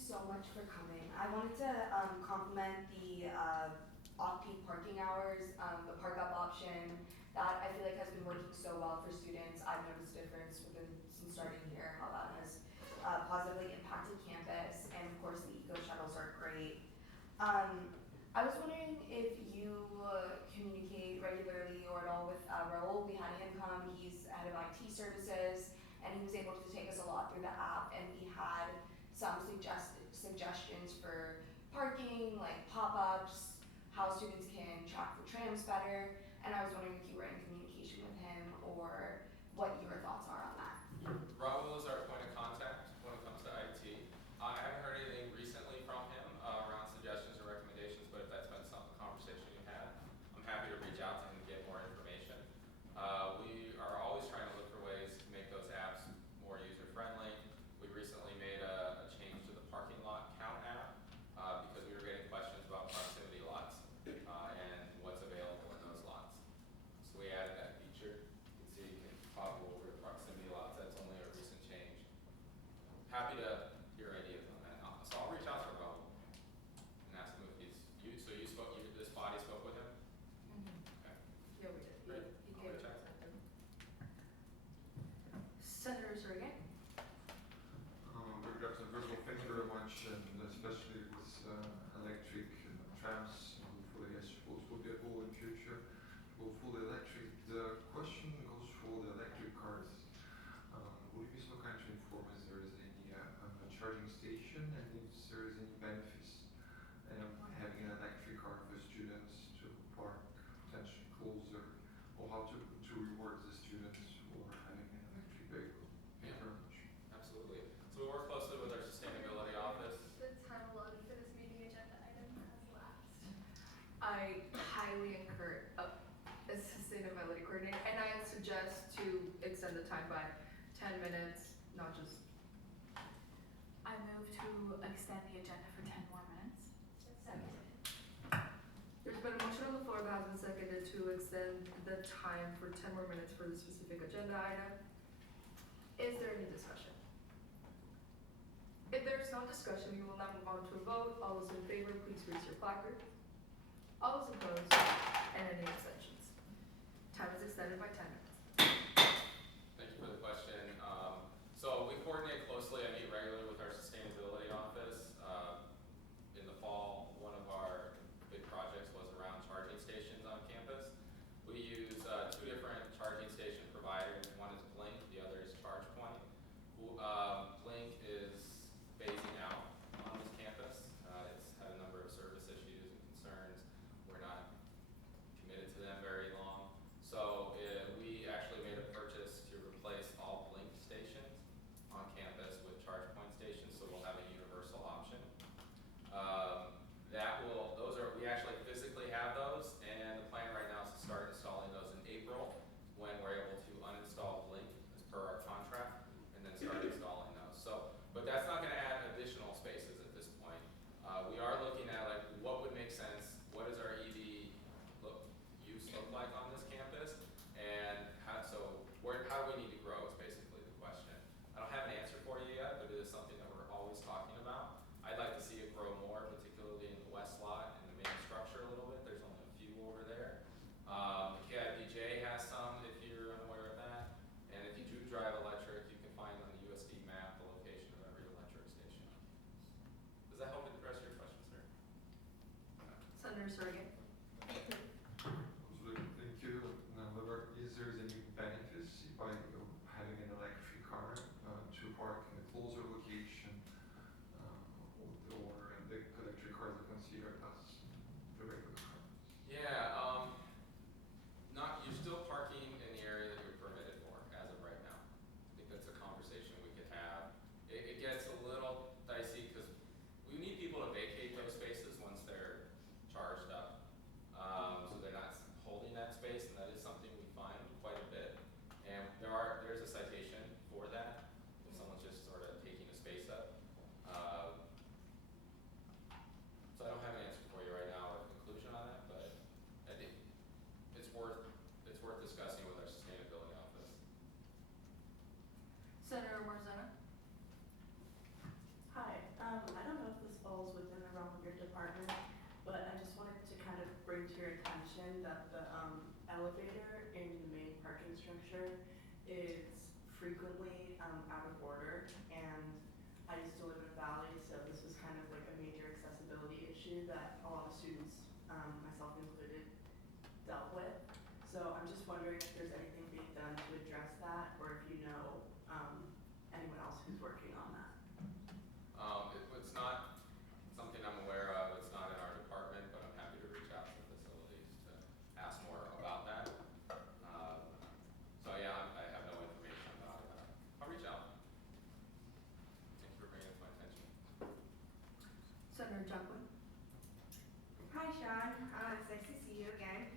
so much for coming. I wanted to compliment the off-peak parking hours, the park-up option. That I feel like has been working so well for students. I've noticed a difference since starting here, how that has positively impacted campus, and of course the eco shuttles are great. I was wondering if you communicate regularly or at all with Raul. We had him come. He's head of IT services, and he was able to take us a lot through the app, and we had some suggestions for parking, like pop-ups, how students can track for trams better, and I was wondering if you were in communication with him or what your thoughts are on that. Raul is our point of contact when it comes to IT. I haven't heard anything recently from him around suggestions or recommendations, but if that's been some conversation you had, I'm happy to reach out to him and get more information. We are always trying to look for ways to make those apps more user-friendly. We recently made a change to the parking lot count app because we were getting questions about proximity lots and what's available in those lots. So we added that feature. You can see you can toggle over to proximity lots. That's only a recent change. Happy to hear ideas on that. So I'll reach out to Raul and ask him if this body spoke with him? Okay. Yeah, we did. Great. He I'll gave reach it out. to them. Senator Sergey? Dr. Virgil, thank you very much, and especially with electric trams, hopefully I suppose will be a goal in future, go fully electric. The question goes for the electric cars. Would you be so kind to inform us there is any charging station and if there is any benefits having an electric car for students to park potentially closer, or how to reward the students for having an electric vehicle? Thank you very much. Absolutely. So we work closely with our sustainability office. The time allotted for this meeting agenda item has lapsed. I highly encourage a sustainability coordinator, and I suggest to extend the time by 10 minutes, not just. I move to extend the agenda for 10 more minutes. Second. There's been a motion on the floor that has been seconded to extend the time for 10 more minutes for the specific agenda item. Is there any discussion? If there's no discussion, we will now move on to a vote. All those in favor, please raise your placard. All those opposed, and any abstentions. Time is extended by 10 minutes. Thank you for the question. So we coordinate closely. I meet regularly with our sustainability office. In the fall, one of our big projects was around charging stations on campus. We use two different charging station providers. One is Blink, the other is ChargePoint. Blink is phasing out on this campus. It's had a number of service issues and concerns. We're not committed to them very long. So we actually made a purchase to replace all Blink stations on campus with ChargePoint stations, so we'll have a universal option. We actually physically have those, and the plan right now is to start installing those in April when we're able to uninstall Blink as per our contract and then start installing those. So, but that's not going to add additional spaces at this point. We are looking at like what would make sense, what does our EV use look like on this campus, and how do we need to grow is basically the question. I don't have an answer for you yet, but it is something that we're always talking about. I'd like to see it grow more, particularly in the west lot and the main structure a little bit. There's only a few over there. The KIBJ has some, if you're unaware of that. And if you do drive electric, you can find on the USD map the location of every electric station. Does that help address your question, sir? Senator Sergey? Thank you. However, is there any benefits by having an electric car to park in a closer location, or the electric cars are considered as the regular cars? Yeah, you're still parking in the area that you're permitted for as of right now. I think that's a conversation we could have. It gets a little dicey because we need people to vacate those spaces once they're charged up. So they're not holding that space, and that is something we find quite a bit. And there's a citation for that if someone's just sort of taking a space up. So I don't have an answer for you right elevator in the main parking structure is frequently out of order, and I used to live in a valley, so this was kind of like a major accessibility issue that a lot of students, myself included, dealt with. So I'm just wondering if there's anything being done to address that, or if you know anyone else who's working on that. It's not something I'm aware of. It's not in our department, but I'm happy to reach out to facilities to ask more about that. So yeah, I have no information about it. I'll reach out. Thanks for bringing it to my attention. Senator Jacqueline. Hi, Sean. It's nice to see you again.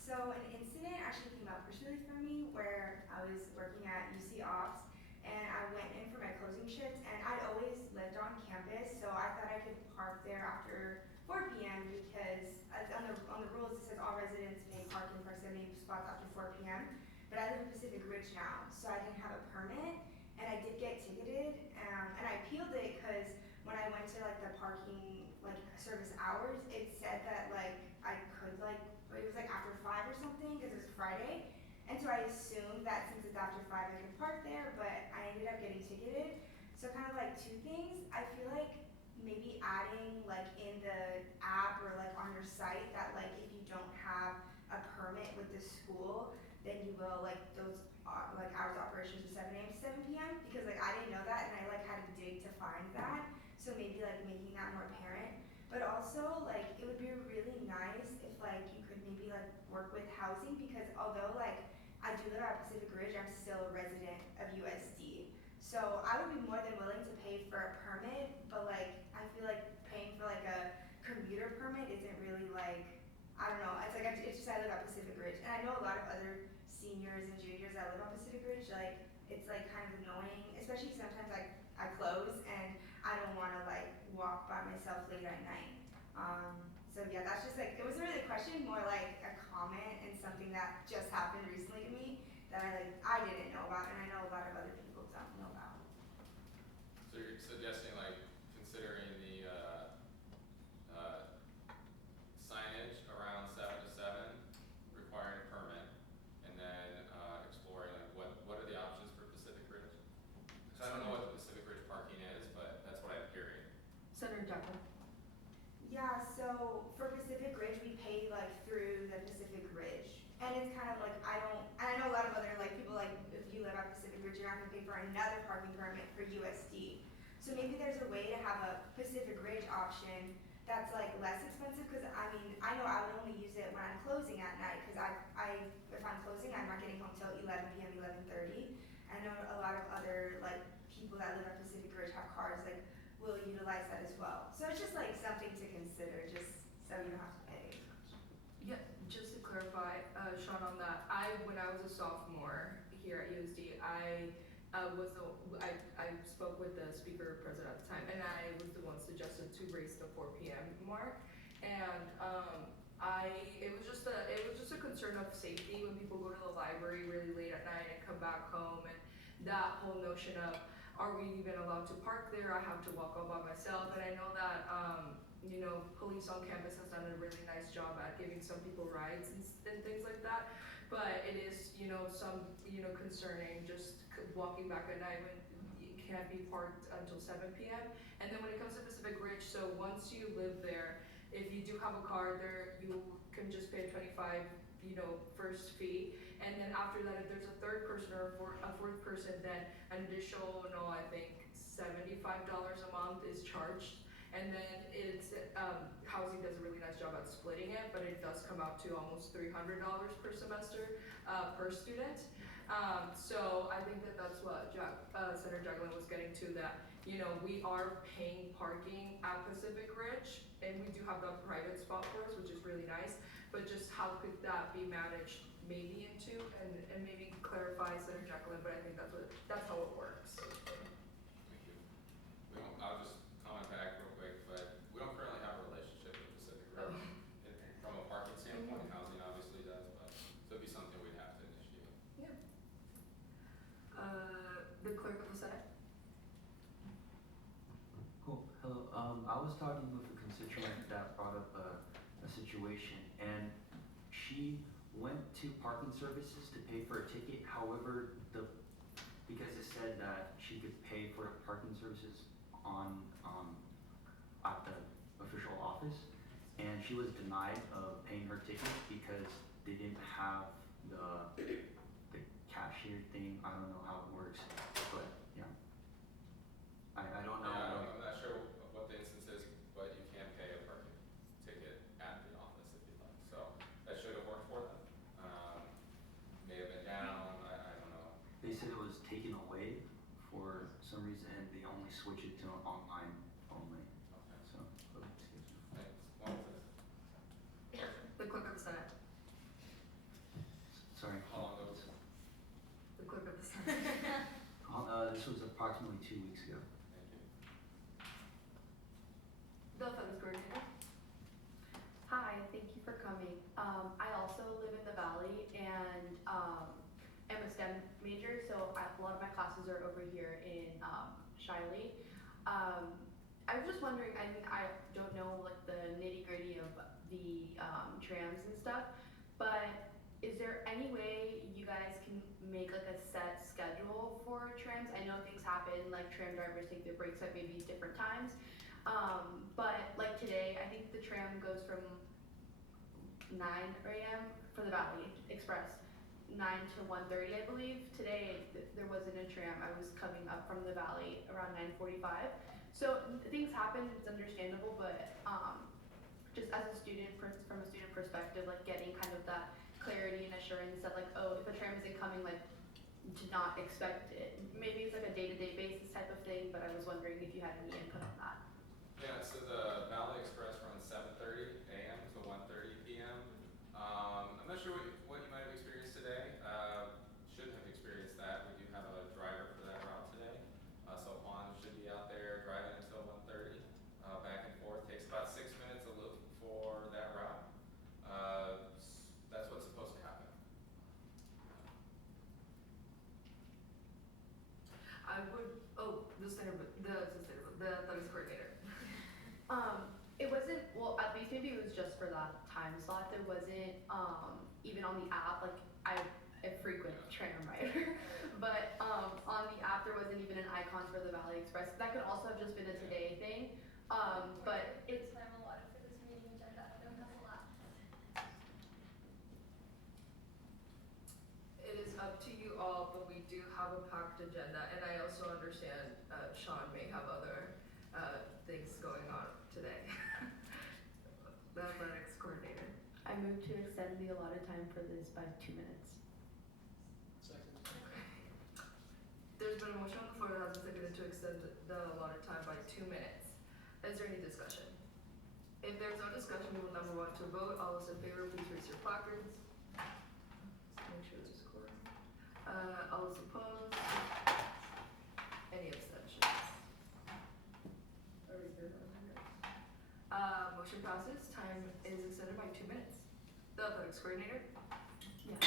So an incident actually came up personally for me where I was working at UC Ops and I went in for my closing shifts, and I'd always lived on campus, so I thought I could park there after 4 p.m. because on the rules it says all residents may park in proximity spots after 4 p.m. But I live in Pacific Ridge now, so I didn't have a permit, and I did get ticketed, and I appealed it because when I went to like the parking like service hours, it said that like I could like, but it was like after 5 or something because it was Friday, and so I assumed that since it's after 5 I could park there, but I ended up getting ticketed. So kind of like two things. I feel like maybe adding like in the app or like on your site that like if you don't have a permit with the school, then you will like those like hours of operations are 7 a.m. to 7 p.m. because like I didn't know that and I like had to dig to find that. So maybe like making that more apparent. But also like it would be really nice if like you could maybe like work with housing, because although like I do live at Pacific Ridge, I'm still a resident of USD. So I would be more than willing to pay for a permit, but like I feel like paying for like a commuter permit isn't really like, I don't know, it's like it's just I live at Pacific Ridge, and I know a lot of other seniors and juniors that live on Pacific Ridge, like it's like kind of annoying, especially sometimes like I close and I don't want to like walk by myself late at night. So yeah, that's just like, it wasn't really a question, more like a comment and something that just happened recently to me that I didn't know about, and I know a lot of other people don't know about. So you're suggesting like considering the signage around 7 to 7 requiring a permit, and then exploring like what are the options for Pacific Ridge? Because I don't know what the Pacific Ridge parking is, but that's what I'm hearing. Senator Jacqueline. Yeah, so for Pacific Ridge, we pay like through the Pacific Ridge, and it's kind of like and I know a lot of other like people, like if you live at Pacific Ridge, you're not gonna pay for another parking permit for USD. So maybe there's a way to have a Pacific Ridge option that's like less expensive, because I mean I know I would only use it when I'm closing at night, because if I'm closing I'm not getting home till 11 p.m. 11:30. I know a lot of other like people that live at Pacific Ridge have cars like will utilize that as well. So it's just like something to consider, just so you don't have to pay. Yeah, just to clarify, Sean, on that, when I was a sophomore here at USD, I spoke with the speaker president at the time, and I was the one suggested to raise the 4 p.m. mark, and it was just a concern of safety when people go to the library really late at night and come back home, and that whole notion of, are we even allowed to park there? I have to walk all by myself, and I know that police on campus has done a really nice job at giving some people rides and things like that. But it is concerning just walking back at night when you can't be parked until 7 p.m. And then when it comes to Pacific Ridge, so once you live there, if you do have a car there, you can just pay a $25 first fee, and then after that, if there's a third person or a fourth person, then an additional, I think $75 a month is charged, and then it's housing does a really nice job at splitting it, but it does come out to almost $300 per semester per student. So I think that's what Senator Jacqueline was getting to, that we are paying parking at Pacific Ridge, and we do have the private spot for us, which is really nice. But just how could that be managed, maybe into, and maybe clarify, Senator Jacqueline, but I think that's how it works. Thank you. I'll just comment back real quick, but we don't currently have a relationship with Pacific Ridge. From a parking standpoint, housing obviously does, but so it'd be something we'd have to initiate. Yeah. The clerk of the Senate. Cool. Hello. I was talking with a constituent that brought up a situation, and she went to parking services to pay for a ticket. However, because it said that she could pay for parking services on at the official office, and she was denied of paying her ticket because they didn't have the cashier thing. I don't know how it works, but yeah, I don't know. Yeah, I'm not sure what the instance is, but you can pay a parking ticket at the office if you'd like. So that should have worked for them. May have been down, I don't know. They said it was taken away for some reason, and they only switch it to online only. Okay. So, excuse me. Thanks. What was this? The clerk of the Senate. Sorry. How long ago was it? The clerk of the Senate. This was approximately 2 weeks ago. Thank you. The Athletics Coordinator. Hi, thank you for coming. I also live in the Valley and am a STEM major, so a lot of my classes are over here in Shiley. I was just wondering, I mean, I don't know like the nitty gritty of the trams and stuff, but is there any way you guys can make like a set schedule for trams? I know things happen, like tram drivers take their breaks at maybe different times. But like today, I think the tram goes from 9 a.m. for the Valley Express, 9 to 1:30, I believe. Today, there wasn't a tram. I was coming up from the Valley around 9:45. So things happen, it's understandable, but just as a student, from a student perspective, like getting kind of that clarity and assurance that like, oh, if a tram isn't coming, like to not expect it. Maybe it's like a day-to-day basis type of thing, but I was wondering if you had any input on that. Yeah, so the Valley Express runs 7:30 a.m. to 1:30 p.m. I'm not sure what you might have experienced today. Should have experienced that. We do have a driver for that route today. So Juan should be out there driving until 1:30, back and forth. Takes about 6 minutes a loop for that route. That's what's supposed to happen. I would, the Athletics Coordinator. It wasn't, well, at least maybe it was just for that time slot. There wasn't, even on the app, like I'm a frequent tram rider, but on the app there wasn't even an icon for the Valley Express. That could also have just been a today thing, but it's, Time allotted for this meeting agenda item has elapsed. It is up to you all, but we do have a packed agenda, and I also understand Sean may have other things going on today. The Athletics Coordinator. I moved to extend the allotted time for this by 2 minutes. There's been a motion on the floor that has been seconded to extend the allotted time by 2 minutes. Is there any discussion? If there's no discussion, we will now move on to a vote. All those in favor, please raise your placards. Just make sure this is correct. All those opposed? Any abstentions? Are we good on here? Motion passes. Time is extended by 2 minutes. The Athletics Coordinator. Yeah.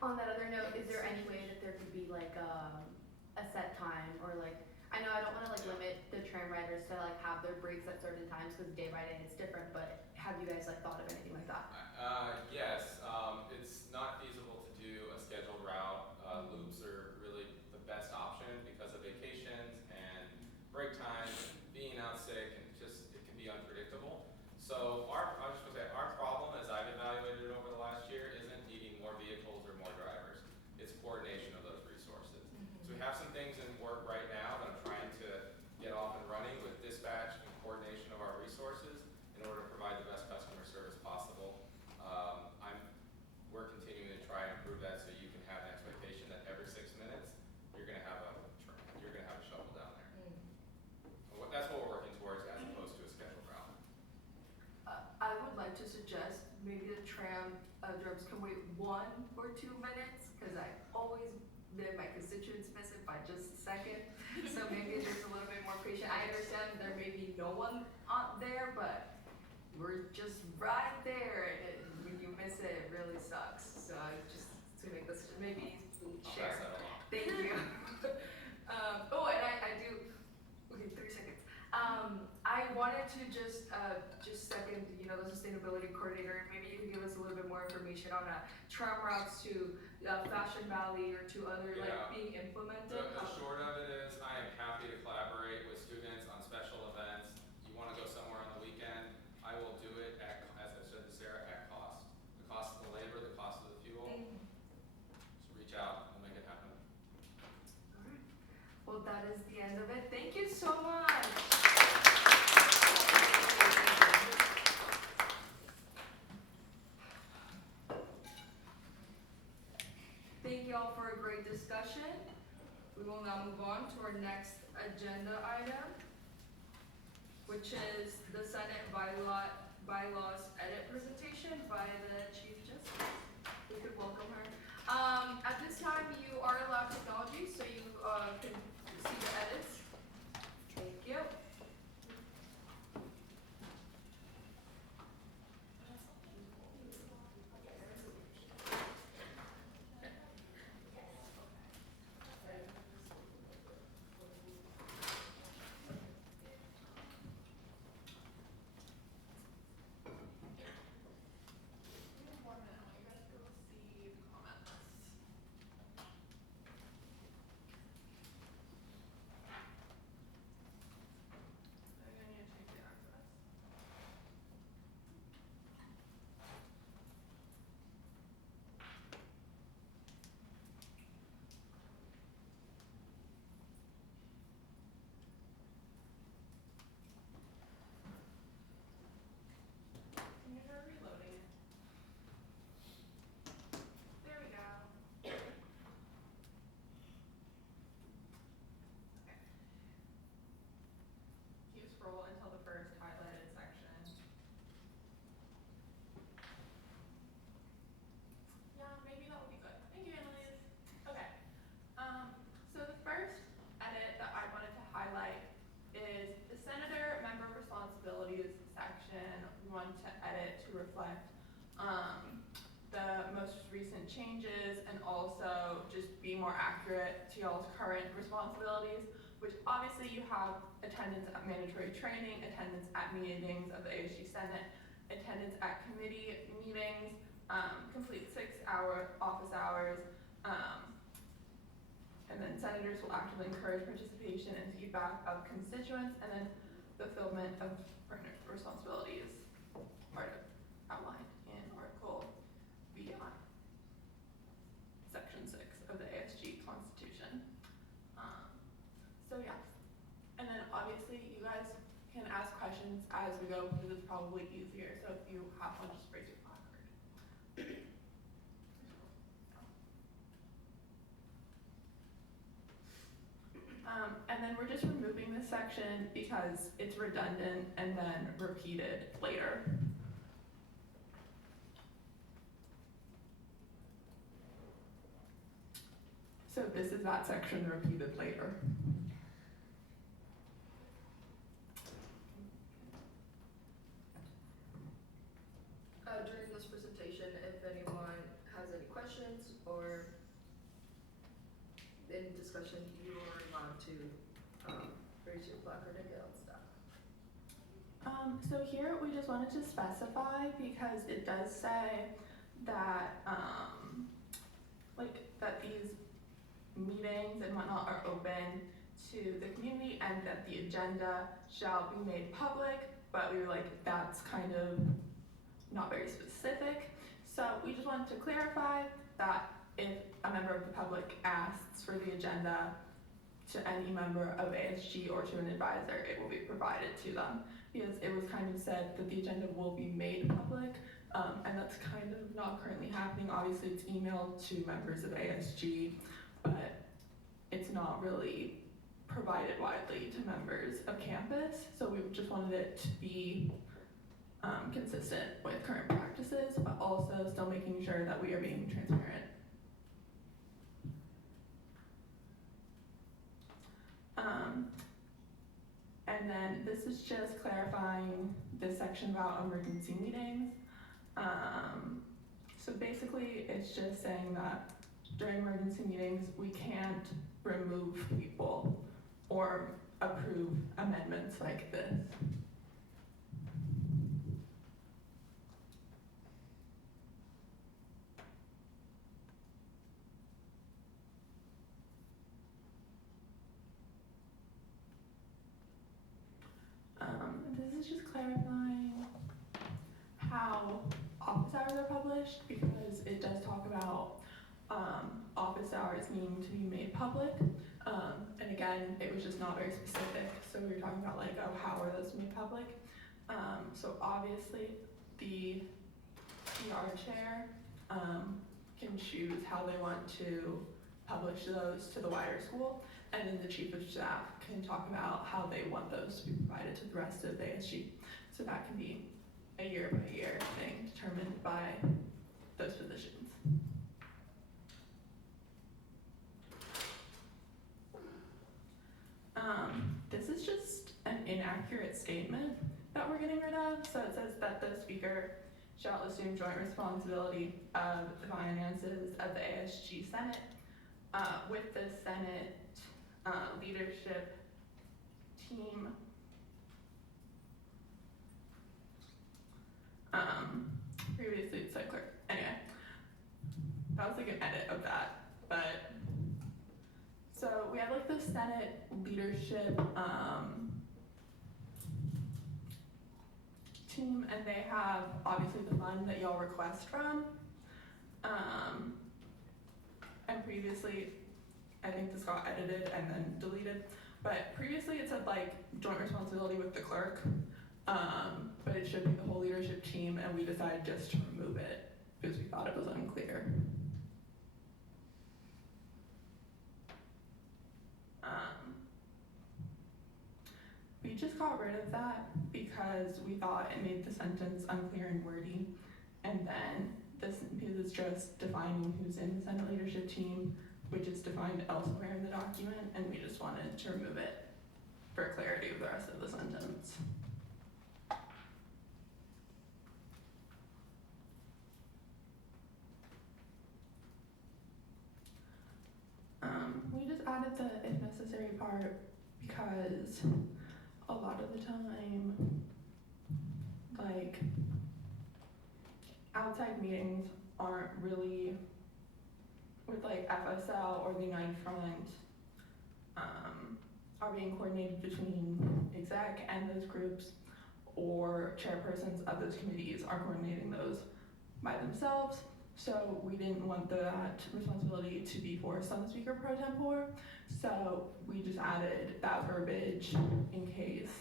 On that other note, is there any way that there could be like a set time, or like, I know I don't want to like limit the tram riders to like have their breaks at certain times because day by day it's different, but have you guys like thought of anything like that? Yes, it's not feasible to do a scheduled route. Loops are really the best option because of vacations and break time, being out sick, and it can be unpredictable. So I was just gonna say, our problem, as I've evaluated it over the last year, isn't needing more vehicles or more drivers. It's coordination of those resources. So we have some things in work right now that I'm trying to get off and running with dispatch and coordination of our resources in order to provide the best customer service possible. We're continuing to try and improve that so you can have an expectation that every 6 minutes you're gonna have a shuttle down there. That's what we're working towards as opposed to a scheduled route. I would like to suggest maybe the tram drivers can wait 1 or 2 minutes, because I always let my constituents miss it by just a second. So maybe there's a little bit more patient. I understand there may be no one out there, but we're just right there, and when you miss it, it really sucks. So just to make this, maybe share. I'll pass that along. Thank you. Oh, and I do, okay, 3 seconds. I wanted to just second, the sustainability coordinator. Maybe you can give us a little bit more information on tram routes to Fashion Valley or to other Yeah. being implemented. The short of it is, I am happy to collaborate with students on special events. You want to go somewhere on the weekend, I will do it at, as I said to Sarah, at cost. The cost of the labor, the cost of the fuel. Just reach out, we'll make it happen. Alright. Well, that is the end of it. Thank you so much. Thank you all for a great discussion. We will now move on to our next agenda item, which is the Senate bylaws edit presentation by the Chief Justice. We could welcome her. At this time, you are allowed technology, so you can see the edits. Thank you. There we go. You scroll until the first highlighted section. Yeah, maybe that would be good. Thank you, Annalise. Okay. So the first edit that I wanted to highlight is the Senator Member Responsibilities section. We wanted to edit to reflect the most recent changes and also just be more accurate to y'all's current responsibilities, which obviously you have attendance at mandatory training, attendance at meetings of the ASG Senate, attendance at committee meetings, complete 6-hour office hours, and then senators will actively encourage participation and feedback of constituents, and then fulfillment of pertinent responsibilities are outlined in Article VI, Section 6 of the ASG Constitution. So yeah, and then obviously you guys can ask questions as we go because it's probably easier. So if you have one, just raise your placard. And then we're just removing this section because it's redundant and then repeated later. So this is that section repeated later. During this presentation, if anyone has any questions or any discussion, you are allowed to raise your placard and get on stuff. So here we just wanted to specify because it does say that that these meetings and whatnot are open to the community and that the agenda shall be made public, but we were like, that's kind of not very specific. So we just wanted to clarify that if a member of the public asks for the agenda to any member of ASG or to an advisor, it will be provided to them. Because it was kind of said that the agenda will be made public, and that's kind of not currently happening. Obviously it's emailed to members of ASG, but it's not really provided widely to members of campus. So we just wanted it to be consistent with current practices, but also still making sure that we are being transparent. And then this is just clarifying this section about emergency meetings. So basically it's just saying that during emergency meetings we can't remove people or approve amendments like this. clarifying how office hours are published, because it does talk about office hours needing to be made public. And again, it was just not very specific, so we were talking about like, oh, how are those made public? So obviously, the PR chair can choose how they want to publish those to the wider school, and then the chief of staff can talk about how they want those to be provided to the rest of ASG. So that can be a year by year thing determined by those positions. This is just an inaccurate statement that we're getting rid of. So it says that the speaker shall assume joint responsibility of the finances of the ASG Senate with the Senate leadership team. Previously it said clerk. Anyway, that was like an edit of that, but so we have like the Senate leadership team, and they have obviously the fund that y'all request from. And previously, I think this got edited and then deleted, but previously it said like joint responsibility with the clerk, but it should be the whole leadership team, and we decided just to remove it because we thought it was unclear. We just got rid of that because we thought it made the sentence unclear and wordy, and then this because it's just defining who's in the Senate leadership team, which is defined elsewhere in the document, and we just wanted to remove it for clarity of the rest of the sentence. We just added the if necessary part because a lot of the time, like, outside meetings aren't really, with like FSL or the United Front, are being coordinated between exec and those groups, or chairpersons of those committees are coordinating those by themselves. So we didn't want that responsibility to be for some speaker pro tempore, so we just added that verbiage in case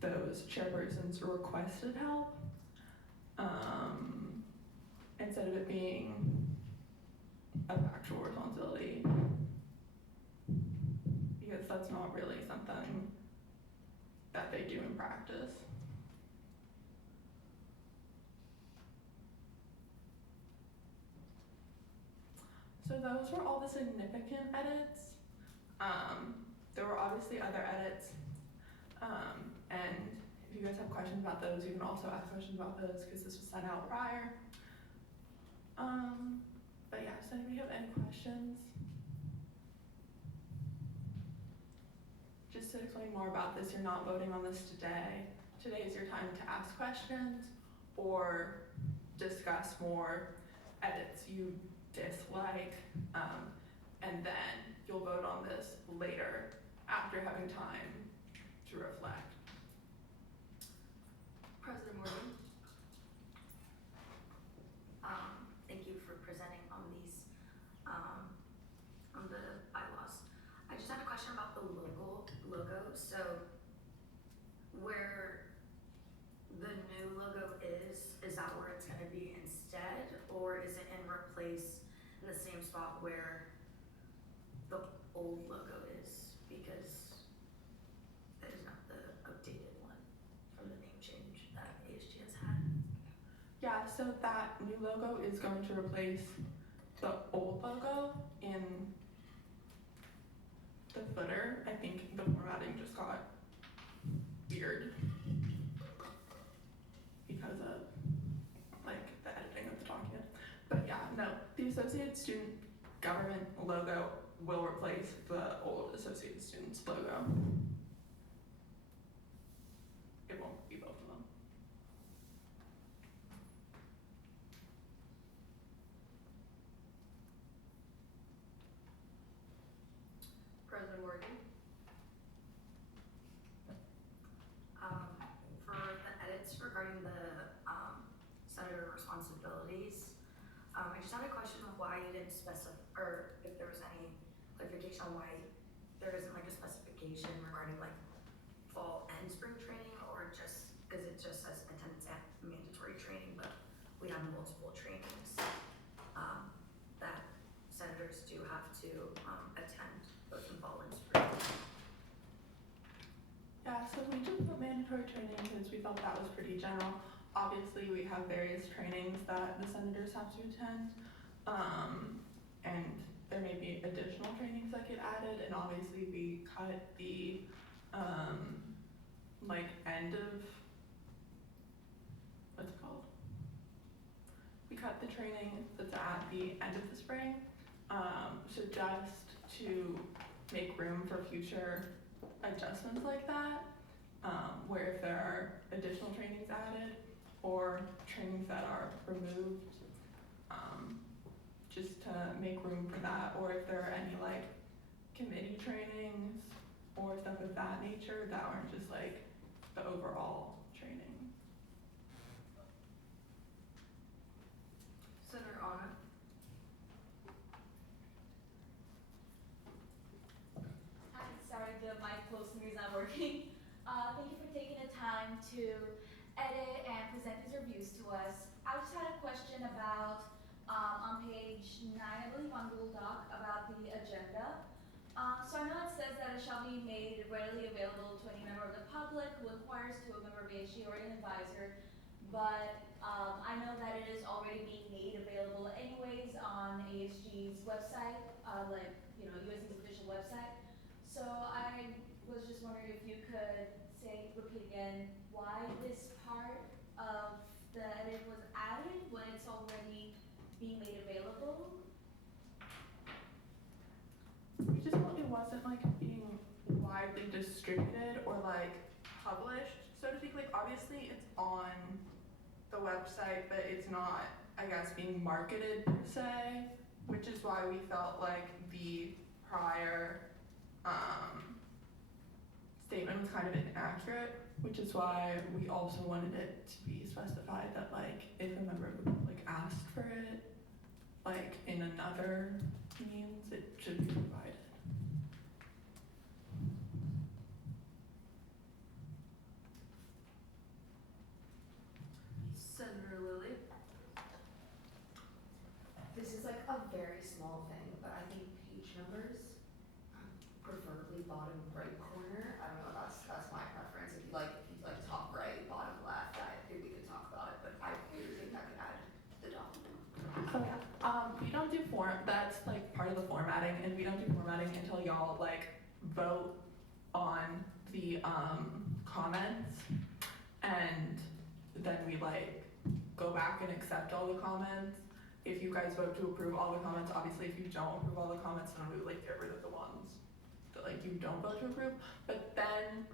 those chairpersons requested help, instead of it being a factual responsibility, because that's not really something that they do in practice. So those were all the significant edits. There were obviously other edits, and if you guys have questions about those, you can also ask questions about those because this was sent out prior. But yeah, so if you have any questions, just to explain more about this, you're not voting on this today. Today is your time to ask questions or discuss more edits you dislike, and then you'll vote on this later after having time to reflect. President Morgan. Thank you for presenting on these, on the bylaws. I just had a question about the logo. So where the new logo is that where it's gonna be instead, or is it in the same spot where the old logo is? Because that is not the updated one from the name change that ASG has had. Yeah, so that new logo is going to replace the old logo in the footer. I think the formatting just got weird because of like the editing of the document. But yeah, no, the Associated Student Government logo will replace the old Associated Students logo. It won't be both of them. President Morgan. For regarding the senator responsibilities. I just had a question of why you didn't specify, or if there was any clarification on why there isn't like a specification regarding like fall and spring training, or just because it just says attendance at mandatory training, but we have multiple trainings that senators do have to attend, both in fall and spring. Yeah, so we just put mandatory training because we felt that was pretty general. Obviously, we have various trainings that the senators have to attend, and there may be additional trainings that get added, and obviously we cut the like end of, what's it called? We cut the training that's at the end of the spring, so just to make room for future adjustments like that, where if there are additional trainings added or trainings that are removed, just to make room for that, or if there are any like committee trainings or stuff of that nature that aren't just like the overall training. Senator Anna? Hi, sorry, the mic close to me is not working. Thank you for taking the time to edit and present these reviews to us. I just had a question about, on page 9, I believe, on Google Doc, about the agenda. So I know it says that it shall be made readily available to any member of the public who inquires to a member of ASG or an advisor, but I know that it is already being made available anyways on ASG's website, like, USC's official website. So I was just wondering if you could repeat again why this part of the edit was added when it's already being made available. We just felt it wasn't like being widely distributed or like published, so to speak. Like obviously it's on the website, but it's not, I guess, being marketed per se, which is why we felt like the prior statement was kind of inaccurate, which is why we also wanted it to be specified that like if a member of the public asked for it, like in another means, it should be provided. Senator Lilly? This is like a very small thing, but I think page numbers, preferably bottom right corner. I don't know, that's my preference. If you like top right, bottom left, I think we can talk about it, but I really think that could add to the document. Oh yeah. We don't do that's like part of the formatting, and we don't do formatting until y'all like vote on the comments, and then we like go back and accept all the comments. If you guys vote to approve all the comments, obviously if you don't approve all the comments, then we like get rid of the ones that like you don't vote to approve. But then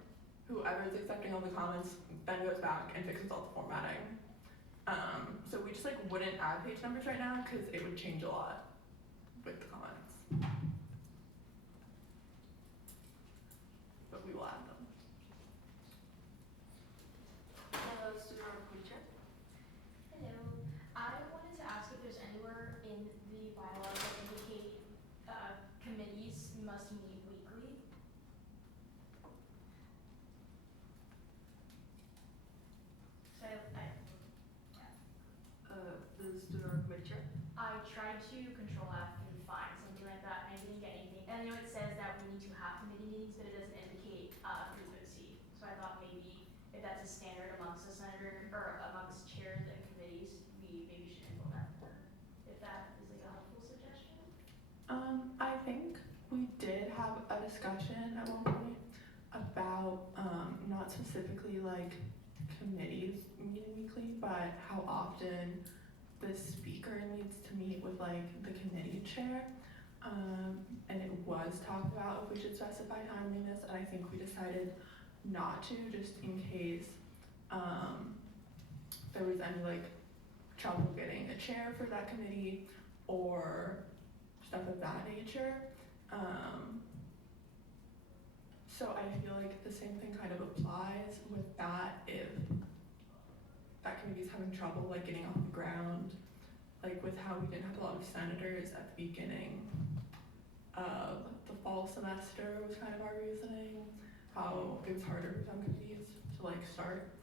whoever's accepting all the comments then goes back and fixes all the formatting. So we just like wouldn't add page numbers right now because it would change a lot with the comments. But we will add them. Student Preacher? Hello. I wanted to ask if there's anywhere in the bylaws that indicate committees must meet weekly. So The student Preacher? I tried to control F and find something like that, and I didn't get anything. And I know it says that we need to have committee meetings, but it doesn't indicate frequency. So I thought maybe if that's a standard amongst the senator or amongst chairs and committees, we maybe should implement that. If that is like a helpful suggestion. I think we did have a discussion at one point about not specifically like committees meeting weekly, but how often the speaker needs to meet with like the committee chair. And it was talked about if we should specify timeliness, and I think we decided not to, just in case there was any like trouble getting a chair for that committee or stuff of that nature. So I feel like the same thing kind of applies with that if that committee's having trouble like getting off the ground, like with how we didn't have a lot of senators at the beginning of the fall semester was kind of our reasoning, how it was harder for some committees to like start,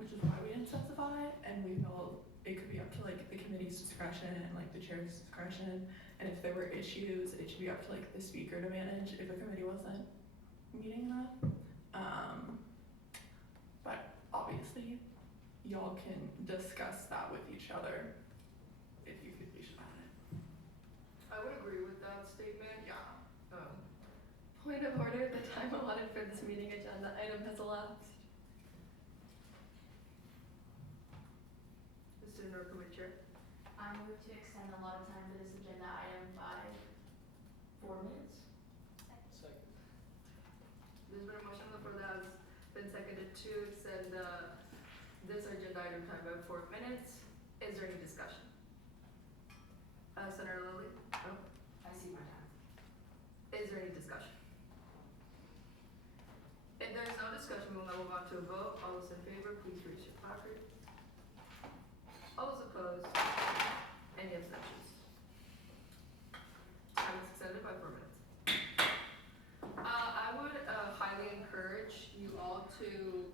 which is why we didn't specify, and we felt it could be up to like the committee's discretion and like the chair's discretion, and if there were issues, it should be up to like the speaker to manage if a committee wasn't meeting that. But obviously, y'all can discuss that with each other if you feel we should have it. I would agree with that statement. Yeah. Point of order, the time allotted for this meeting agenda item has elapsed. Mr. Norwood, Chair. I move to extend the allotted time for this agenda item by 4 minutes. Second. There's been a motion on the floor that has been seconded to extend this agenda item time by 4 minutes. Is there any discussion? Senator Lilly? No? I see my time. Is there any discussion? If there is no discussion, we will now move on to a vote. All those in favor, please raise your placard. All those opposed? Any abstentions? Time is extended by 4 minutes. I would highly encourage you all to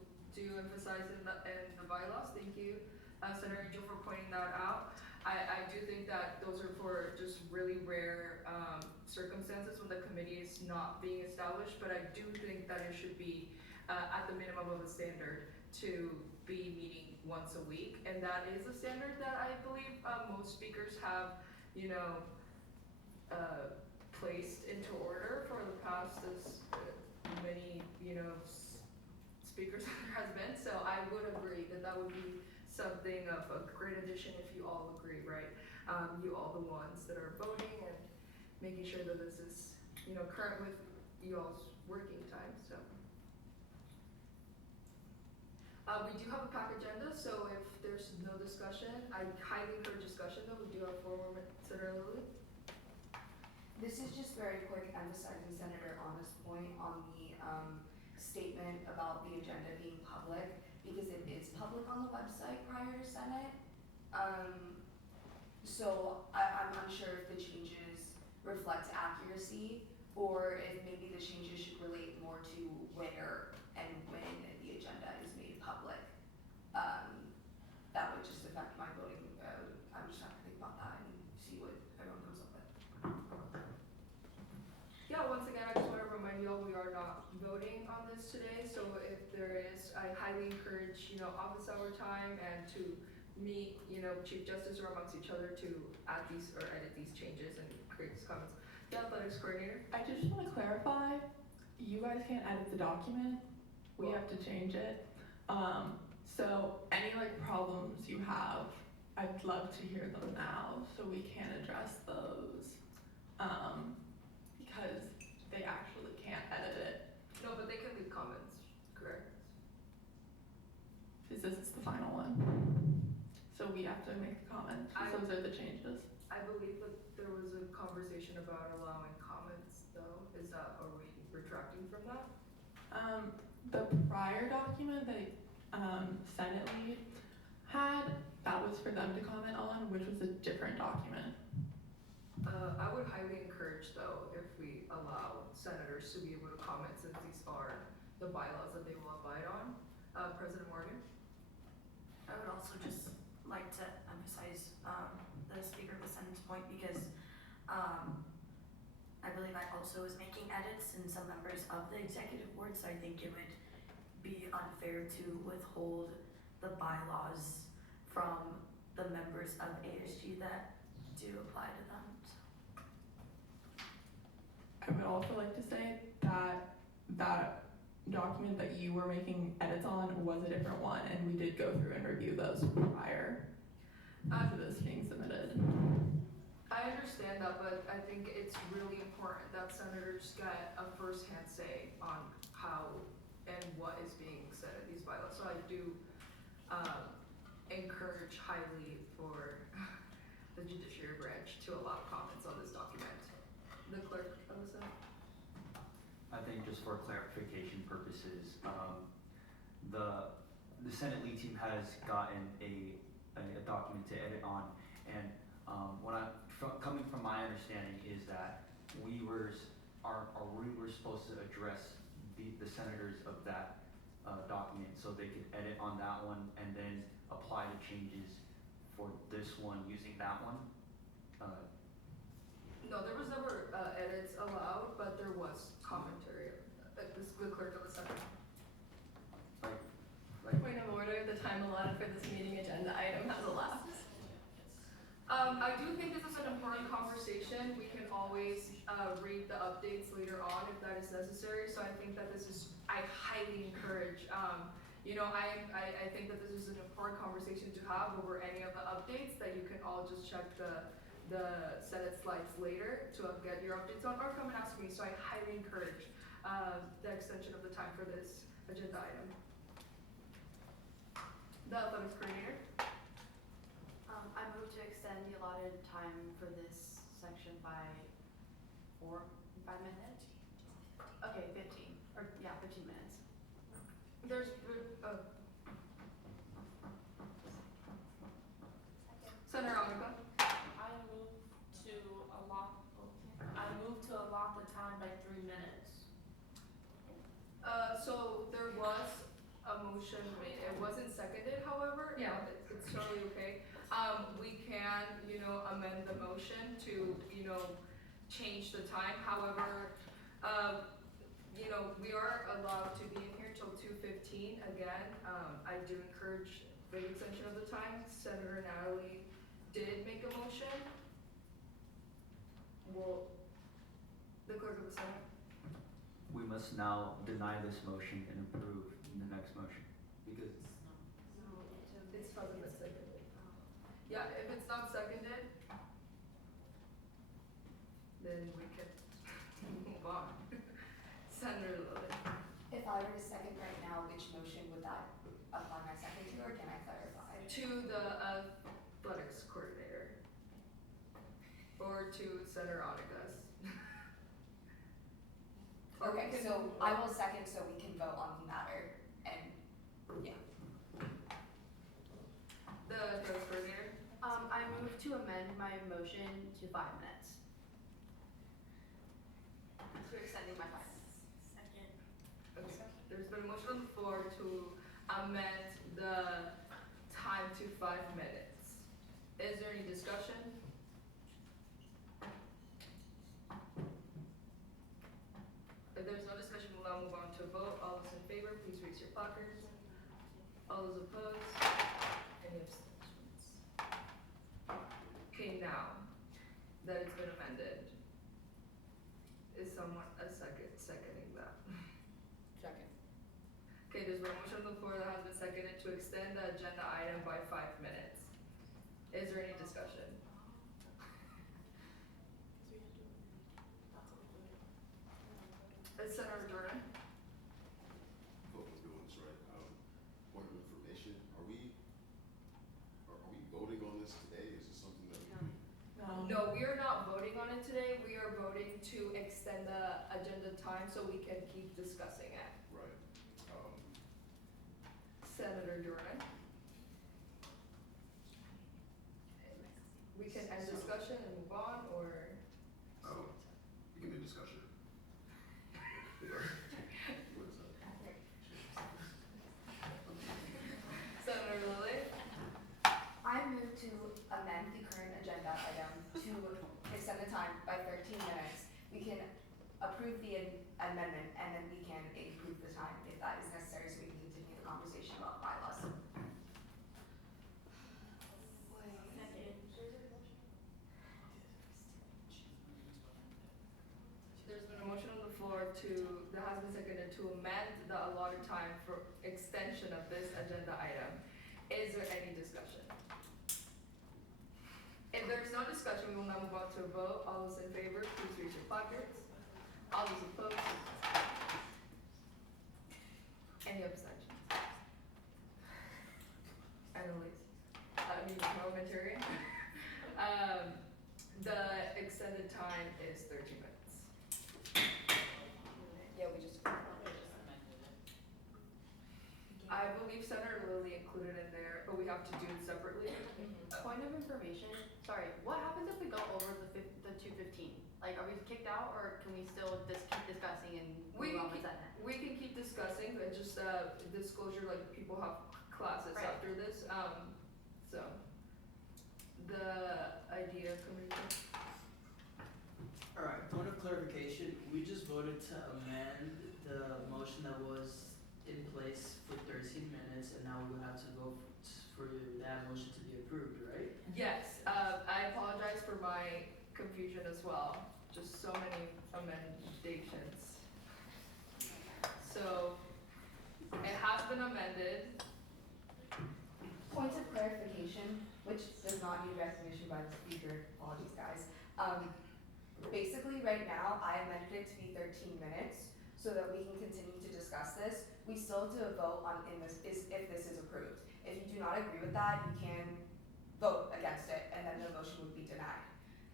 emphasize in the bylaws. Thank you, Senator Angel, for pointing that out. I do think that those are for just really rare circumstances when the committee is not being established, but I do think that it should be at the minimum of a standard to be meeting once a week, and that is a standard that I believe most speakers have, placed into order for the past as many, speakers there has been. So I would agree that that would be something of a great addition if you all agree, right? You all the ones that are voting and making sure that this is, current with you all's working time, so. We do have a packed agenda, so if there's no discussion, I highly encourage discussion though. We do have 4 more minutes. Senator Lilly? This is just very quick emphasizing Senator Anna's point on the statement about the agenda being public, because it is public on the website prior to Senate. So I'm unsure if the changes reflect accuracy, or if maybe the changes should relate more to where and when the agenda is made public. That would just affect my voting. I'm just have to think about that and see what everyone comes up with. Yeah, once again, I just want to remind you all we are not voting on this today, so if there is, I highly encourage, office hour time and to meet, Chief Justice or amongst each other to add these or edit these changes and create these comments. The athletics coordinator? I just want to clarify, you guys can't edit the document, we have to change it. So any like problems you have, I'd love to hear them now so we can address those. Because they actually can't edit it. No, but they can leave comments, correct? Is this the final one? So we have to make the comments, those are the changes. I believe that there was a conversation about allowing comments though. Are we retracting from that? The prior document that Senate lead had, that was for them to comment on, which was a different document. I would highly encourage though, if we allow senators to be able to comment, since these are the bylaws that they will abide on. President Morgan? I would also just like to emphasize the Speaker of the Senate's point, because I believe I also was making edits in some members of the executive board, so I think it would be unfair to withhold the bylaws from the members of ASG that do apply to them. I would also like to say that that document that you were making edits on was a different one, and we did go through and review those prior to this being submitted. I understand that, but I think it's really important that senators get a first-hand say on how and what is being said in these bylaws. So I do encourage highly for the judiciary branch to allow comments on this document. The clerk of the Senate? I think just for clarification purposes, the Senate lead team has gotten a document to edit on, and coming from my understanding is that we were supposed to address the senators of that document so they could edit on that one and then apply the changes for this one using that one. No, there was never edits allowed, but there was commentary. The clerk of the Senate. Point of order, the time allotted for this meeting agenda item has elapsed. I do think this is an important conversation. We can always read the updates later on if that is necessary. So I think that I highly encourage, I think that this is an important conversation to have over any of the updates that you can all just check the Senate slides later to get your updates on, or come and ask me. So I highly encourage the extension of the time for this agenda item. The athletics coordinator. I move to extend the allotted time for this section by 5 minutes? Okay, 15 minutes. There's, Senator Anika. I move to allot the time by 3 minutes. So there was a motion made, it wasn't seconded, however. Yeah. It's totally okay. We can, amend the motion to, change the time, however, we are allowed to be in here till 2:15. Again, I do encourage the extension of the time. Senator Natalie did make a motion. Will the clerk of the Senate? We must now deny this motion and approve the next motion because It's hasn't been seconded. Yeah, if it's not seconded, then we can move on. Senator Lilly. If I were to second right now, which motion would that apply my second to, or can I clarify? To the athletics coordinator. Or to Senator Onika's. Okay, so I will second so we can vote on the matter, and, yeah. The athletics coordinator. I move to amend my motion to 5 minutes. So extending my 5 minutes. Second. Okay. There's been a motion on the floor to amend the time to 5 minutes. Is there any discussion? If there's no discussion, we'll now move on to a vote. All those in favor, please raise your placards. All those opposed? Any abstentions? Okay, now that it's been amended, is someone seconding that? Second. Okay, there's been a motion on the floor that has been seconded to extend the agenda item by 5 minutes. Is there any discussion? Senator Jordan? Hope we're doing this right. Point of information, are we voting on this today? Is this something that we do? No, we are not voting on it today. We are voting to extend the agenda time so we can keep discussing it. Right. Senator Jordan? We can end discussion and move on, or? We can do discussion. What is that? Senator Lilly? I move to amend the current agenda item to extend the time by 13 minutes. We can approve the amendment and then we can improve the time if that is necessary so we can continue the conversation about bylaws. There's been a motion on the floor that has been seconded to amend the allotted time for extension of this agenda item. Is there any discussion? If there's no discussion, we will now move on to a vote. All those in favor, please raise your placards. All those opposed? Any abstentions? Annalise? Parliamentarian? The extended time is 13 minutes. Yeah, we just. I believe Senator Lilly included in there, but we have to do it separately. Point of information, sorry, what happens if we go over the 2:15? Like, are we kicked out, or can we still just keep discussing and We move on can with that? We can keep discussing, but just disclosure, like people have classes Right. after this. So the idea coming from. Alright, point of clarification, we just voted to amend the motion that was in place for 13 minutes, and now we would have to go for that motion to be approved, right? Yes, I apologize for my confusion as well. Just so many amendations. So it has been amended. Point of clarification, which does not need recognition by the speaker, apologies guys. Basically right now, I amended it to be 13 minutes so that we can continue to discuss this. We still have to vote on if this is approved. If you do not agree with that, you can vote against it and then the motion would be denied.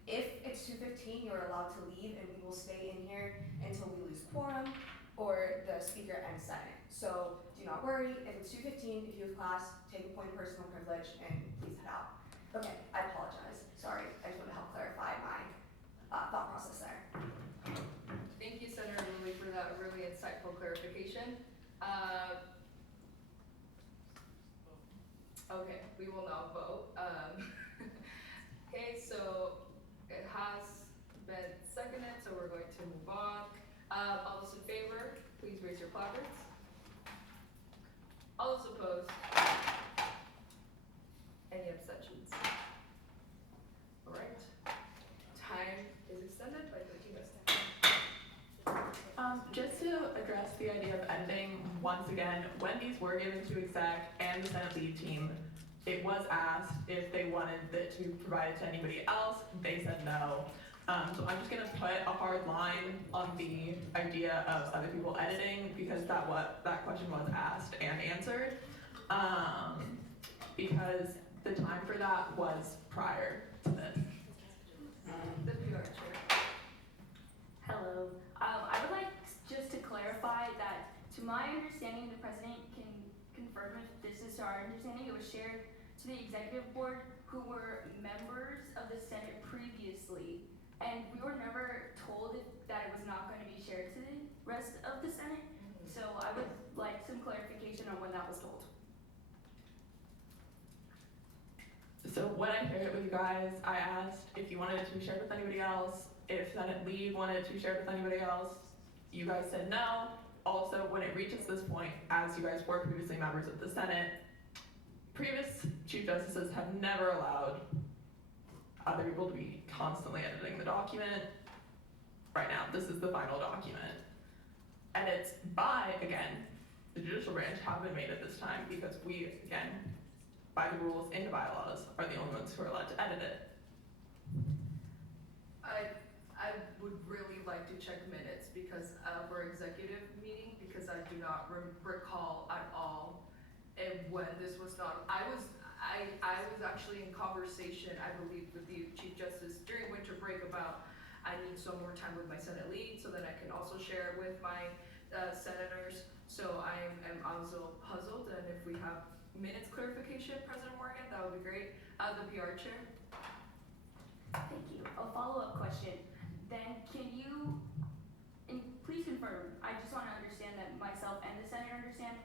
If it's 2:15, you're allowed to leave and we will stay in here until we lose quorum or the speaker ends Senate. So do not worry, if it's 2:15, if you have class, take a point of personal privilege and please head out. Okay, I apologize. Sorry, I just want to help clarify my thought process there. Thank you, Senator Lilly, for that really insightful clarification. Okay, we will now vote. Okay, so it has been seconded, so we're going to move on. All those in favor, please raise your placards. All those opposed? Any abstentions? All right. Time is extended by 13 minutes. Just to address the idea of ending, once again, when these were given to exec and the Senate lead team, it was asked if they wanted it to be provided to anybody else. They said no. So I'm just gonna put a hard line on the idea of other people editing because that question was asked and answered. Because the time for that was prior to this. The PR chair. Hello. I would like just to clarify that, to my understanding, the president can confirm if this is to our understanding, it was shared to the executive board who were members of the Senate previously. And we were never told that it was not going to be shared to the rest of the Senate. So I would like some clarification on when that was told. So when I shared it with you guys, I asked if you wanted it to be shared with anybody else, if Senate lead wanted it to be shared with anybody else. You guys said no. Also, when it reaches this point, as you guys were previously members of the Senate, previous chief justices have never allowed other people to be constantly editing the document. Right now, this is the final document. Edits by, again, the judicial branch have been made at this time because we, again, by the rules in the bylaws, are the only ones who are allowed to edit it. I would really like to check minutes because of our executive meeting, because I do not recall at all when this was done. I was actually in conversation, I believe, with the Chief Justice during winter break about I need some more time with my Senate lead so that I can also share it with my senators. So I am also puzzled, and if we have minutes clarification, President Morgan, that would be great. The PR chair. Thank you. A follow-up question. Then can you, and please confirm, I just want to understand that myself and the Senate understand,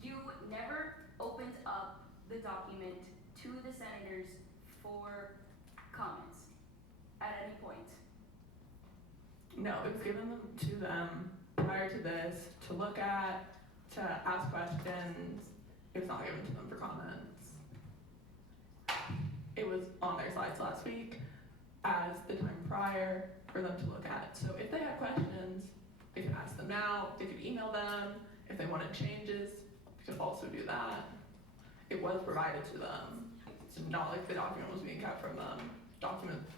you never opened up the document to the senators for comments at any point? No, it was given to them prior to this to look at, to ask questions. It was not given to them for comments. It was on their slides last week as the time prior for them to look at. So if they had questions, they could ask them now, they could email them. If they wanted changes, they could also do that. It was provided to them. It's not like the document was being kept from them.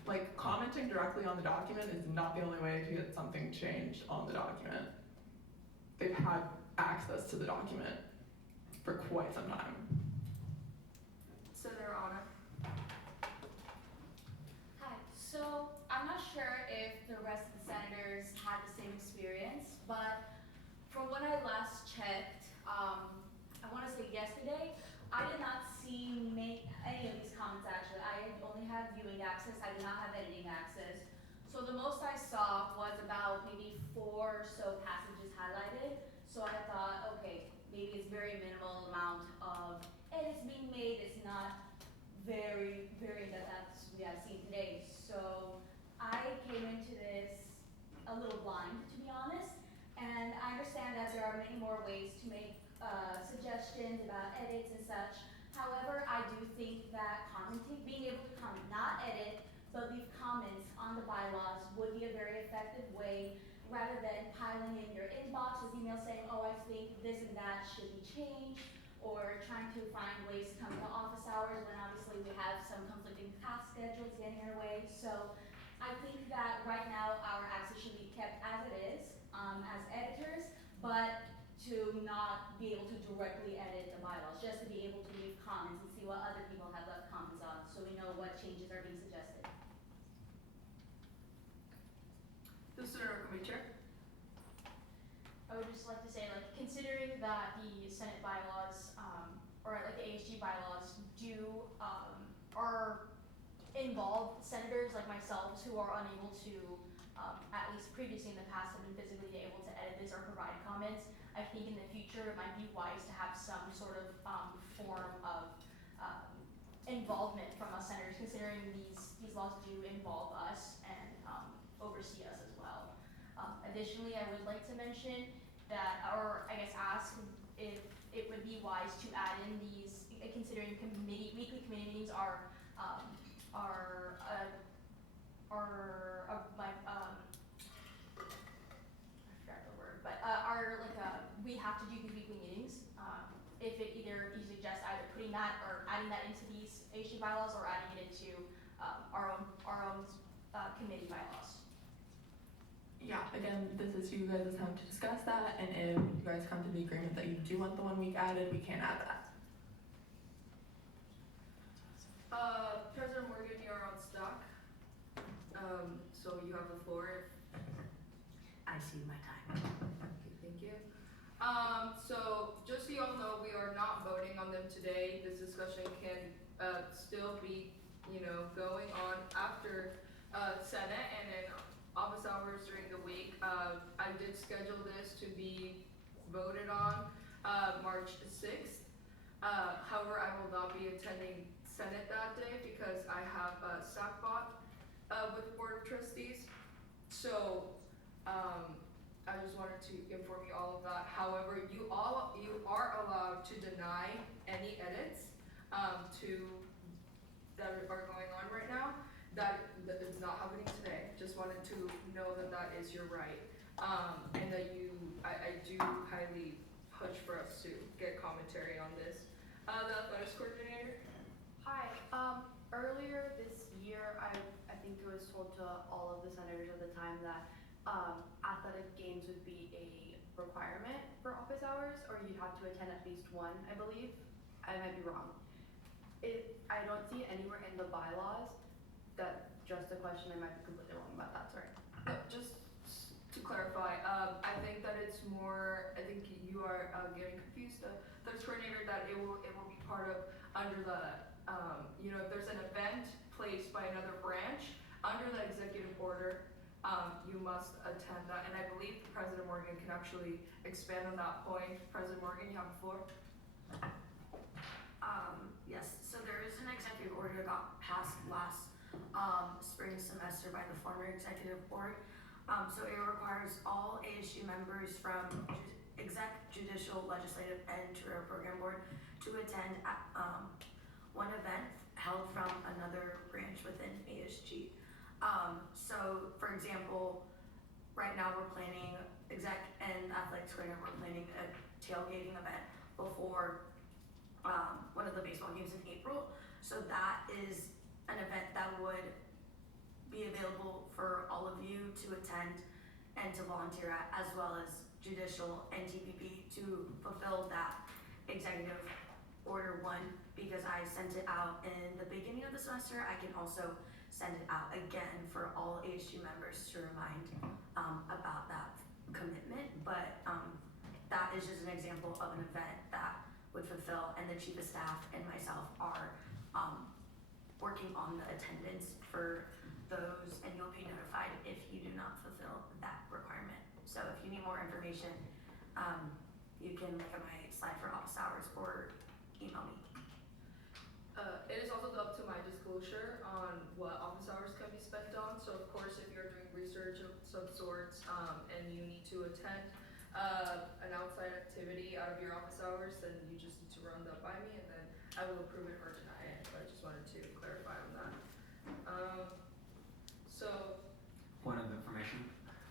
Like commenting directly on the document is not the only way to get something changed on the document. They've had access to the document for quite some time. Senator Anna. Hi, so I'm not sure if the rest of the senators had the same experience, but from when I last checked, comments actually. I only have viewing access, I do not have editing access. So the most I saw was about maybe 4 or so passages highlighted. So I thought, okay, maybe it's very minimal amount of edits being made. It's not very, very in-depth as we have seen today. So I came into this a little blind, to be honest. And I understand that there are many more ways to make suggestions about edits and such. However, I do think that commenting, being able to comment, not edit, but leave comments on the bylaws would be a very effective way rather than piling in your inbox with emails saying, oh, I think this and that should be changed, or trying to find ways to come to office hours when obviously we have some conflicting task schedules getting in our way. So I think that right now our access should be kept as it is, as editors, but to not be able to directly edit the bylaws, just to be able to leave comments and see what other people have left comments on, so we know what changes are being suggested. The student committee chair. I would just like to say, like, considering that the Senate bylaws, or like the ASG bylaws are involve senators like myself who are unable to, at least previously in the past, have been physically able to edit this or provide comments. I think in the future it might be wise to have some sort of form of involvement from us senators, considering these laws do involve us and oversee us as well. Additionally, I would like to mention that, or I guess ask if it would be wise to add in these, considering weekly committee meetings are like I forgot the word, but are like we have to do these weekly meetings. If it either you suggest either putting that or adding that into these ASG bylaws or adding it into our own committee bylaws. Yeah, again, this is you guys' time to discuss that, and if you guys come to the agreement that you do want the 1 week added, we can add that. President Morgan, you're on stock. So you have the floor. I see my time. Okay, thank you. So just so you all know, we are not voting on them today. This discussion can still be, going on after Senate and in office hours during the week. I did schedule this to be voted on March 6th. However, I will not be attending Senate that day because I have a staff bot with the Board of Trustees. So I just wanted to inform you all of that. However, you are allowed to deny any edits that are going on right now. That is not happening today. Just wanted to know that is your right, and that I do highly push for us to get commentary on this. The athletics coordinator. Hi. Earlier this year, I think it was told to all of the senators at the time that athletic games would be a requirement for office hours, or you'd have to attend at least one, I believe. I might be wrong. I don't see anywhere in the bylaws that, just a question, I might be completely wrong about that, sorry. Just to clarify, I think that it's more, I think you are getting confused. The coordinator, that it will be part of, under the, if there's an event placed by another branch, under the executive order, you must attend that. And I believe President Morgan can actually expand on that point. President Morgan, you have the floor. Yes, so there is an executive order that got passed last spring semester by the former executive board. So it requires all ASU members from exec, judicial, legislative, and career program board to attend one event held from another branch within ASG. So for example, right now we're planning, exec and athletics coordinator, we're planning a tailgating event before one of the baseball games in April. So that is an event that would be available for all of you to attend and to volunteer at, as well as judicial and TPP to fulfill that executive order 1, because I sent it out in the beginning of the semester. I can also send it out again for all ASU members to remind about that commitment. But that is just an example of an event that would fulfill, and the chief of staff and myself are working on the attendance for those, and you'll be notified if you do not fulfill that requirement. So if you need more information, you can look at my slide for office hours or email me. It is also up to my disclosure on what office hours can be spent on. So of course, if you're doing research of some sorts, and you need to attend an outside activity out of your office hours, then you just need to run that by me, and then I will approve it or deny it. But I just wanted to clarify on that. So Point of information.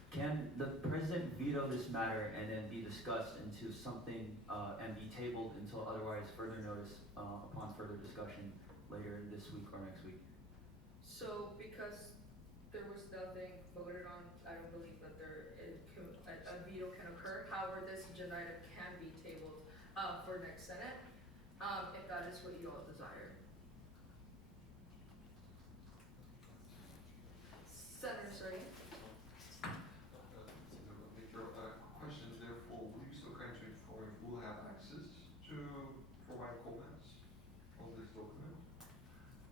Can the president veto this matter and then be discussed into something, and be tabled until otherwise further notice, upon further discussion later this week or next week? So because there was nothing voted on, I don't believe that a veto can occur. However, this agenda item can be tabled for next Senate, if that is what you all desire. Senator Sardi. Question, therefore, will you still going to inform if we'll have access to provide comments on this document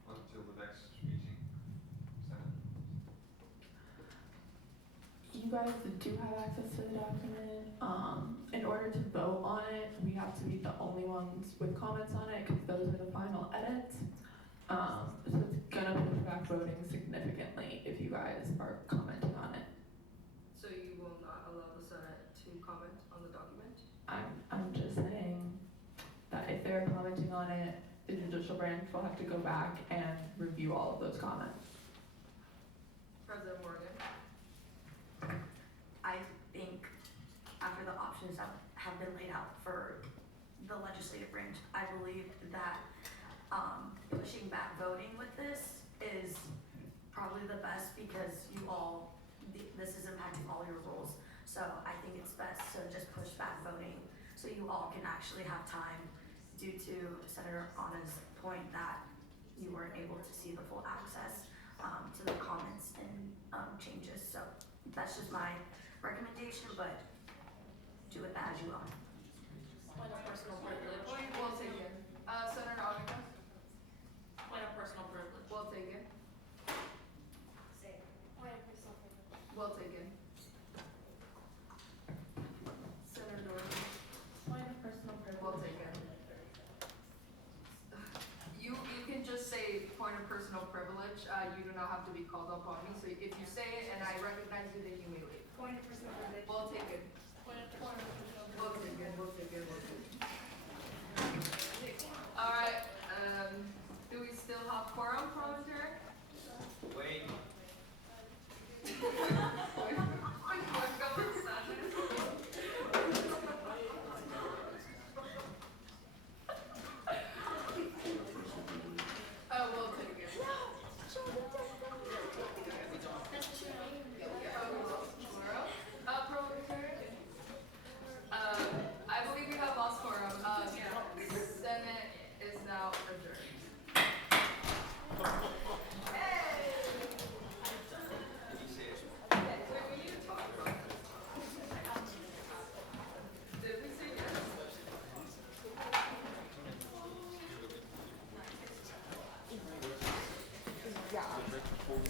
until the next meeting? Senate? You guys do have access to the document. In order to vote on it, we have to be the only ones with comments on it, because those are the final edits. So it's gonna push back voting significantly if you guys are commenting on it. So you will not allow the Senate to comment on the document? I'm just saying that if they're commenting on it, the judicial branch will have to go back and review all of those comments. President Morgan. I think after the options that have been laid out for the legislative branch, I believe that pushing back voting with this is probably the best, because this is impacting all your roles. So I think it's best to just push back voting so you all can actually have time, due to Senator Anna's point that you weren't able to see the full access to the comments and changes. So that's just my recommendation, but do with that as you will. Point of personal privilege. Point well taken. Senator Annika. Point of personal privilege. Well taken. Say, point of personal privilege. Well taken. Senator Dorothy. Point of personal privilege. Well taken. You can just say point of personal privilege. You do not have to be called upon me. So if you say it and I recognize you, then you may leave. Point of personal privilege. Well taken.